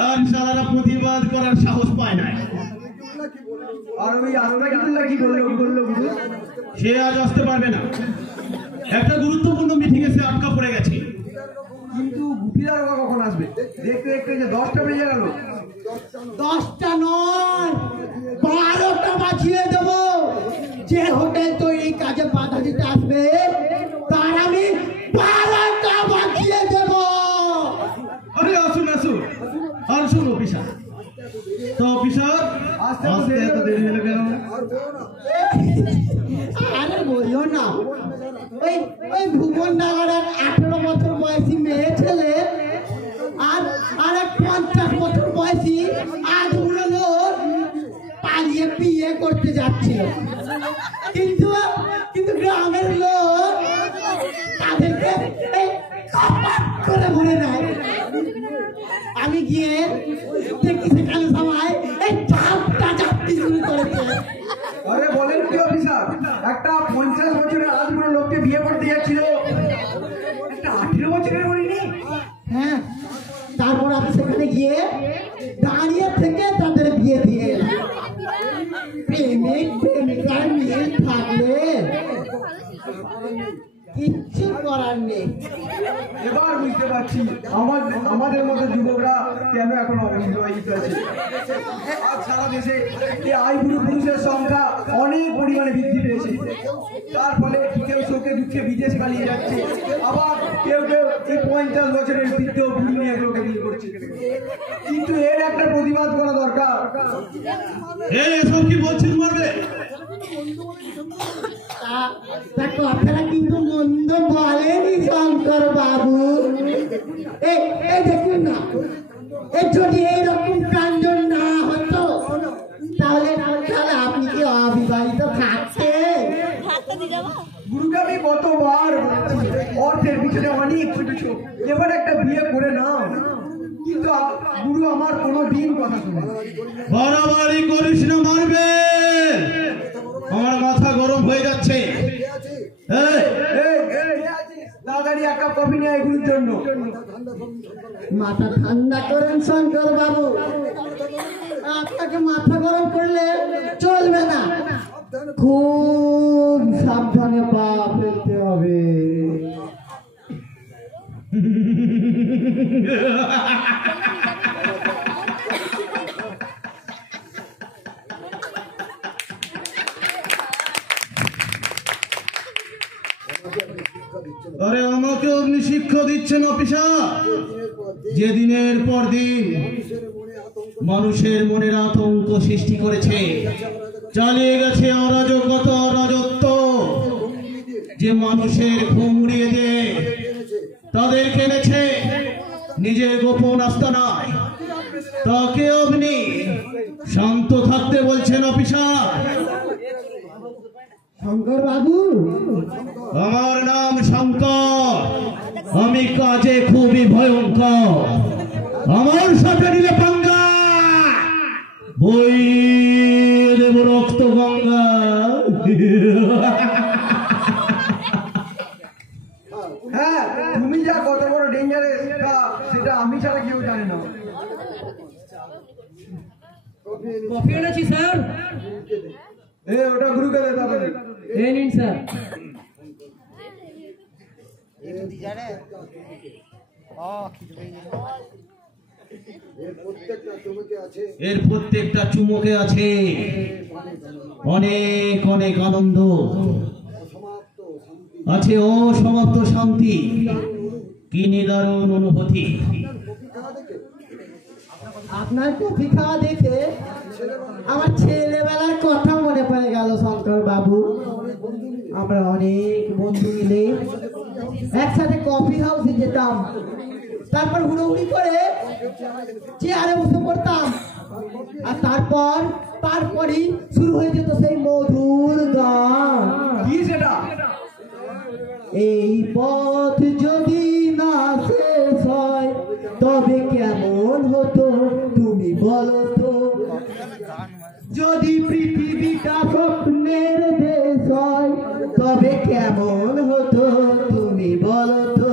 আর সালারা প্রতিবাদ করার সাহস পায় না। আর ওই আস্তাগফিরুল্লাহ কি বললো সে আজ আসতে পারবে না, একটা গুরুত্বপূর্ণ মিটিং এ সে আটকা পড়ে গেছে। কিন্তু গুপিদার কখন আসবে? দেখতে দেখতে যে 10টা বেজে গেল। 10টা নয় 12টা বাজিয়ে দেব। যে হোটেল তৈরি কাজে বাধা দিতে আসবে তার আমি 12টা বাজিয়ে দেব। আরে আসুন অফিসার। তো অফিসার আসতে এত দেরি হলো কেন? আরে বললো না, ওই ভুবন নাগারের 18 বছর বয়সী মেয়ে ছেলে আর এক 50 বছর বয়সী আধুলো লোক পালিয়ে বিয়ে করতে যাচ্ছিল। কিন্তু গ্রামের লোক তাদেরকে কাপাট করে ভরে নেয়। আমি গিয়ে দেখি সেখানে সবাই এই চাপটি শুরু করেছে। আরে বলেন কি অফিসার, একটা 50 বছরের আধুলো লোককে বিয়ে করতে যাচ্ছিল, একটা 18 বছরের হয়নি। হ্যাঁ, তারপর আমি সেখানে গিয়ে দাঁড়িয়ে থেকে তাদের বিয়ে দিয়ে এলাম। প্রেমিকার মিল থাকলে কিচ্ছু করার নেই। এবার বুঝতে পারছি আমাদের মতো যুবকরা কেন এখন অবিবাহিত আছে। আজ সারা দেশে এই আইবুড়ো পুরুষের সংখ্যা অনেক পরিমাণে বৃদ্ধি পেয়েছে। তার ফলে কেউ শোকে দুঃখে বিদেশ পালিয়ে যাচ্ছে, আবার কেউ এই 50 বছরের বৃদ্ধ বুড়ি নিয়ে এগুলোকে বিয়ে করছে। কিন্তু এর একটা প্রতিবাদ করা দরকার। এসব কি বলছেন মারবে? কথাটা কিন্তু মন্দ বলেনি শঙ্কর বাবু। এই দেখুন না, যদি এইরকম কাণ্ড না হতো তাহলে আপনি কি অবিবাহিত থাকতেন? গুরুকে আমি কতবার অর্থের পিছনে অনেক ছুটেছ, এবার একটা বিয়ে করে নাও। কিন্তু গুরু আমার কোনোদিন কথা শুনে। বাড়াবাড়ি করিস না, মারবে। আমার মাথা গরম হয়ে যাচ্ছে। তাড়াতাড়ি এক কাপ কফি নিয়ে এগুলোর জন্য। মাথা ঠান্ডা করেন শঙ্কর বাবু, আপনাকে মাথা গরম করলে চলবে না। খুব সাবধানে বাপ আরে আমাকে অগ্নি শিক্ষা দিচ্ছেন অফিসার, যে দিনের পর দিন মানুষের মনের আতঙ্ক সৃষ্টি করেছে, চালিয়ে গেছে অরাজকতা রাজত্ব, যে মানুষের ঘুম উড়িয়ে দিয়ে তাদের কেনেছে নিজের গোপন আস্তানায়, তাকে আপনি শান্ত থাকতে বলছেন অফিসার? শঙ্কর বাবু, আমার নাম শঙ্কর, আমি কাজে খুবই ভয়ঙ্কর। আমার সাথে নিলে পাঙ্গা, বই দেব রক্ত গঙ্গা। হ্যাঁ, তুমি যা কত বড় ডেঞ্জারাস সেটা আমি ছাড়া কেউ জানে না। কফি এনেছি স্যার। ওটা গুরুকে দে তাড়াতাড়ি। এই নিন স্যার। এর প্রত্যেকটা চুমুকে আছে অনেক অনেক আনন্দ, আছে অসমাপ্ত শান্তি, কি নিদারুণ অনুভূতি। আপনার কফি খাওয়া দেখে আমার ছেলেবেলার কথা মনে পড়ে গেল শঙ্কর বাবু। আমরা অনেক বন্ধু মিলে একসাথে কফি হাউসে যেতাম, তারপর হুড়োহুড়ি করে চেয়ারে বসে পড়তাম, আর তারপরই শুরু হয়ে যেত সেই মধুর গান। কি সেটা? এই পথ যদি না শেষ হয় তবে কেমন হতো তুমি বলো তো, যদি পৃথিবীটা স্বপ্নের দেশ হয় তবে কেমন হতো তুমি বলো তো।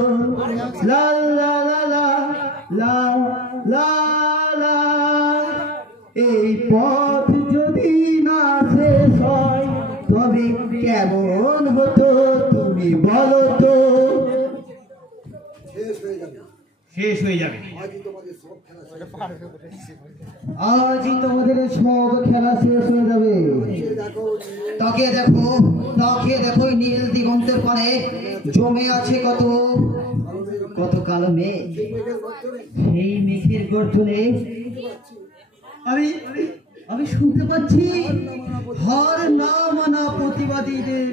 লা লা লা লা লা লা লা, এই পথ যদি না শেষ হয় তবে কেমন হতো তুমি বলো তো। শেষ হয়ে যাবে। আজই তোমাদের সব খেলা শেষ হয়ে যাবে। তাকিয়ে দেখো এই নীল দিগন্তের পারে জমে আছে কত কত কালো মেঘ। সেই মেঘের গর্জনে আমি শুনতে পাচ্ছি হার না মানা প্রতিবাদীদের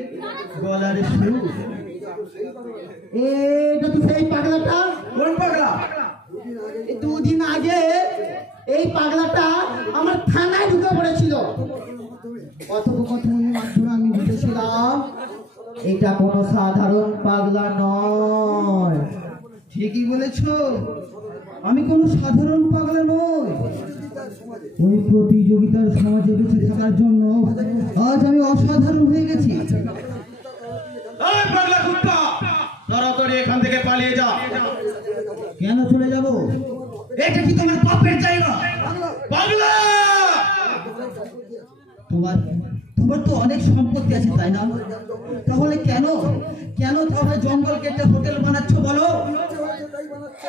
গলার সুর। এটা তো সেই পাগলাটা। কোন পাগলা? দুদিন আগে এই পাগলাটা আমার থানায় ঢুকে পড়েছিল। কথোপকথনের মাধ্যমে আমি বুঝেছিলাম এটা কোনো সাধারণ পাগলা নয়। ঠিকই বলেছো, আমি কোনো সাধারণ পাগলা নই। ওই প্রতিযোগিতার সমাজে বেঁচে থাকার জন্য আজ আমি অসাধারণ হয়ে গেছি। এই পাগলা কুত্তা, তাড়াতাড়ি এখান থেকে পালিয়ে যা। কেন চলে যাব? এটা কি তোমার পাপের জায়গা? পাগলা, তোমার তো অনেক সম্পত্তি আছে তাই না? তাহলে কেন তাহলে জঙ্গল কেটে হোটেল বানাচ্ছ বলো?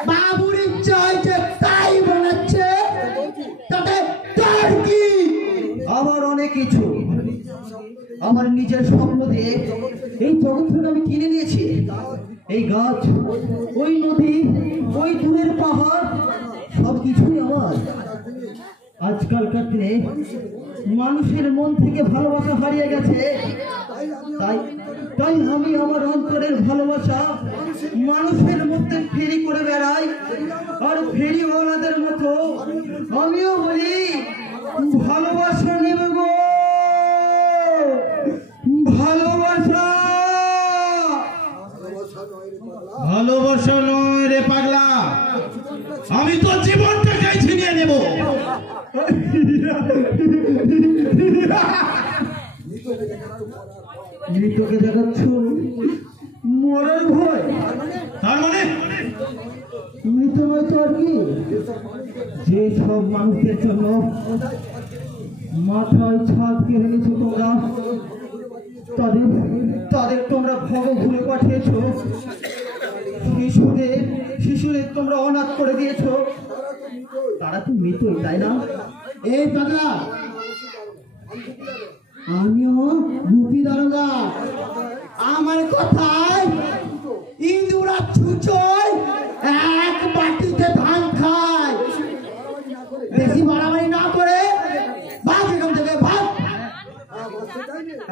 বাবুর ইচ্ছা হয়েছে তাই বানাচ্ছে, তাতে তার কি? আমার অনেক কিছু, আমার নিজের স্বপ্ন দিয়ে এই জগৎটা আমি কিনে নিয়েছি। এই গাছ, ওই নদী, ওই দূরের পাহাড়, সবকিছুই আমার। আজকালকার দিনে মানুষের মন থেকে ভালোবাসা হারিয়ে গেছে, তাই আমি আমার অন্তরের ভালোবাসা মানুষের মধ্যে ফেরি করে বেড়াই। আর ফেরিওয়ালাদের মতো আমিও বলি ভালোবাসা নেবে গো, ভালোবাসা। ভালোবাসা নয় রে পাগলা, আমি তো জীবনটাকে ছিনিয়ে নেব। মৃতকে দেখাচ্ছ মরার ভয়। তার মানে মৃত নয় তো আর কি? যে সব মানুষের জন্য মাথায় ছাদ কেড়ে নিয়েছো তোমরা, তাদের তোমরা ভগ ঘুরে পাঠিয়েছো। শিশুদের তোমরা অনাথ করে দিয়েছো। তারা তো মৃতই তাই না? এই পাগলা, আমিও গুপি দারোগা। আমার কথায় ইন্দুরা ছুচোয় এক বাটিতে ধান খায়। বেশি বাড়াবাড়ি না করে ভাগ এখান থেকে, ভাগ।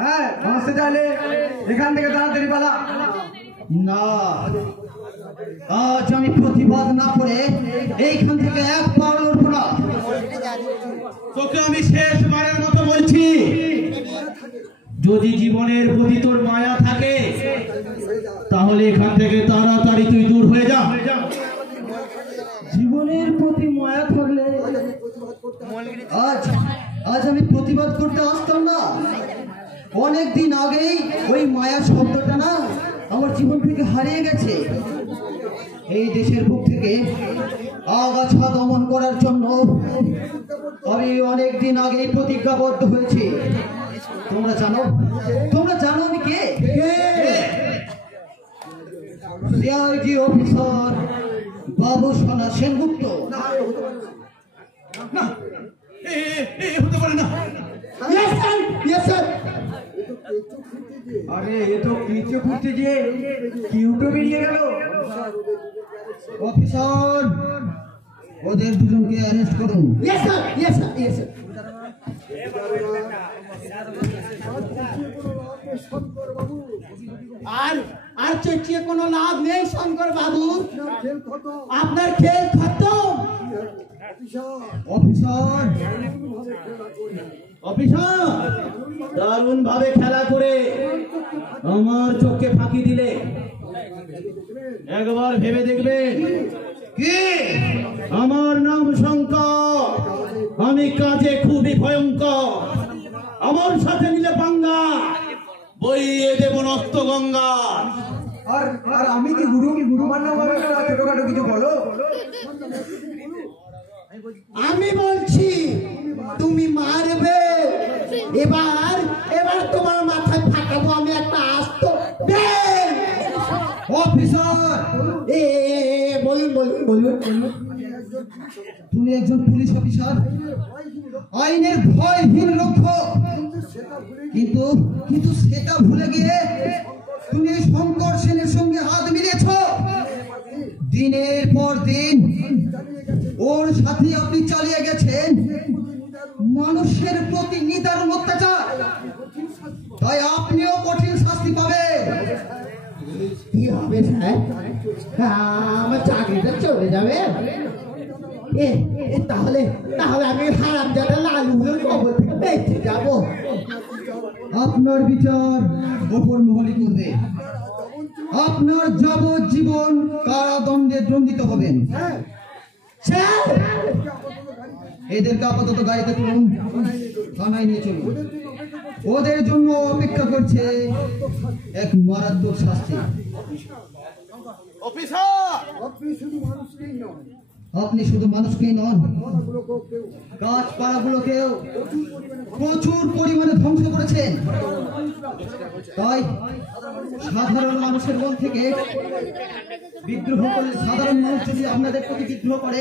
হ্যাঁ, বসতে চাইলে এখান থেকে তাড়াতাড়ি পালা। না, আজ আমি প্রতিবাদ না করে এইখান থেকে এক পা নড়বো না। তোকে আমি শেষবারের মতো বলছি, যদি জীবনের প্রতি তোর মায়া থাকে তাহলে এখান থেকে তাড়াতাড়ি তুই দূর হয়ে যা। জীবনের প্রতি মায়া থাকলে আজ আজ আমি প্রতিবাদ করতে আসতাম না। অনেক দিন আগেই ওই মায়া শব্দটা না আমার জীবন থেকে হারিয়ে গেছে। এই দেশের বুক থেকে আগাছা দমন করার জন্য আমি অনেক দিন আগেই প্রতিজ্ঞাবদ্ধ হয়েছি। তোমরা জানো আমি কে? সিআইডি অফিসার বাবু সোনা সেনগুপ্ত। না, হতে পারে না। Yes, sir. Yes, sir. আরে এ তো পিছে ফুটতে যে কিউটো বেরিয়ে গেল। অফিসার, ওদের দুজনকে অ্যারেস্ট করুন। Yes, sir. Yes, sir. Yes, sir. আর চেঁচিয়ে কোনো লাভ নেই শঙ্কর বাবু, আপনার খেল খতম। অফিসার, দারুণ ভাবে খেলা করে আমার চোখকে ফাঁকি দিলে। একবার ভেবে দেখবেন, কি আমার নাম শঙ্কর, আমি কাজে খুবই ভয়ঙ্কর। আমার সাথে নিলে পাঙ্গা, বইয়ে দেব রক্ত গঙ্গা। আর আমি কি গুরু মান্না হবে না? ছোটখাটো কিছু বলো। আমি বলছি তুমি মারবে। এবার তোমার মাথায় ফাটাবো আমি একটা আস্ত। অফিসার, বলুন। তুমি একজন পুলিশ অফিসার, আইনের ভয়হীন রক্ষক, কিন্তু সেটা ভুলে গিয়ে তুমি শঙ্কর সেনের সঙ্গে হাত মিলিয়েছ। দিনের পর দিন ওর সাথে আপনি চালিয়ে গেছেন মানুষের প্রতি নিদারুণ অত্যাচার। তাই আপনিও কঠিন শাস্তি পাবেন। কি হবে স্যার? আমার চাকরিটা চলে যাবে। তাহলে আমি হারামজাদা লালুর কবর থেকে বেঁচে যাব। আপনার বিচার ওপর মহলি করবে। আপনার যাবজ্জীবন কারাদণ্ডে দণ্ডিত হবেন। স্যার, এদেরকে আপাতত গাড়িতে তুলুন, থানায় নিয়ে চলুন। ওদের জন্য অপেক্ষা করছে এক মারাত্মক শাস্তি। আপনি শুধু মানুষকেই নন, গাছপালাগুলোকেও প্রচুর পরিমাণে ধ্বংস করেছেন। তাই সাধারণ মানুষের মন থেকে বিদ্রোহ করলে, সাধারণ মানুষ যদি আপনাদের প্রতি বিদ্রোহ করে,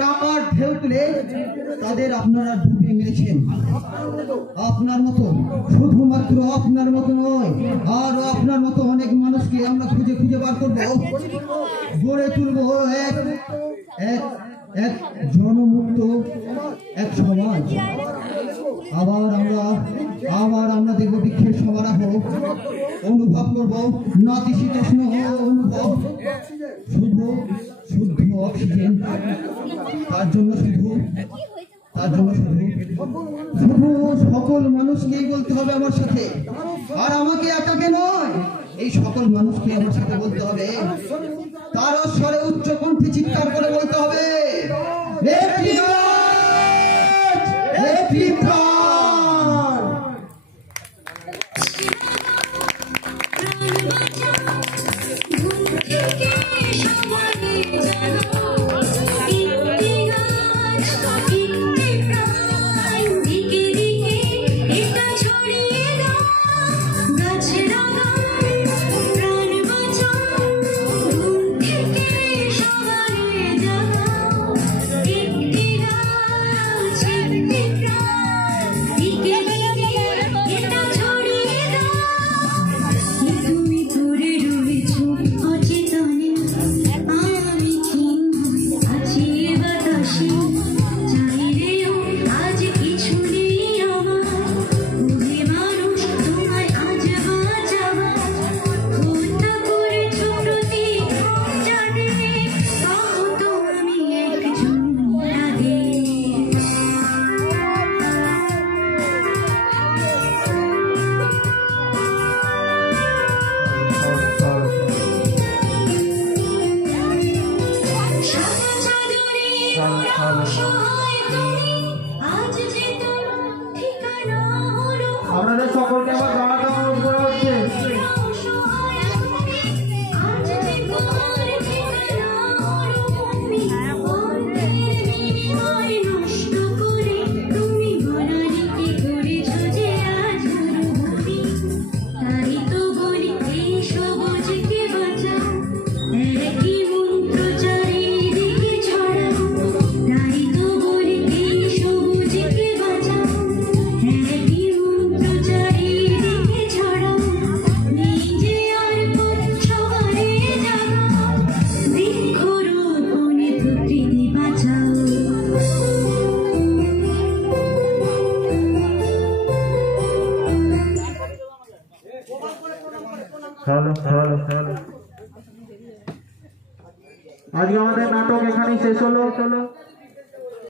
টাকার ঢেউ তুলে তাদের আপনারা ডুবিয়ে মেরেছেন। আপনার মতো, শুধুমাত্র আপনার মতো নয়, আরো আপনার মতো অনেক মানুষকে আমরা খুঁজে বার করবো, গড়ে তুলবো এক জনমুক্ত এক সমাজ। আবার আমরা দেখবো বৃক্ষের সমারোহ, অনুভব করবো নাতিশীতোষ্ণ অনুভব, শুদ্ধ অক্সিজেন। তার জন্য শুধু সকল মানুষকেই বলতে হবে আমার সাথে, আর আমাকে একাকে নয়, এই সকল মানুষকে আমার সাথে বলতে হবে। তার স্বরে উচ্চ কণ্ঠে চিৎকার করে বলতে হবে, তুমি করে রয়েছো সকলকে আবার দাঁড়াতে অনুরোধ করা হচ্ছে। আজকে আমাদের নাটক এখানেই শেষ হলো।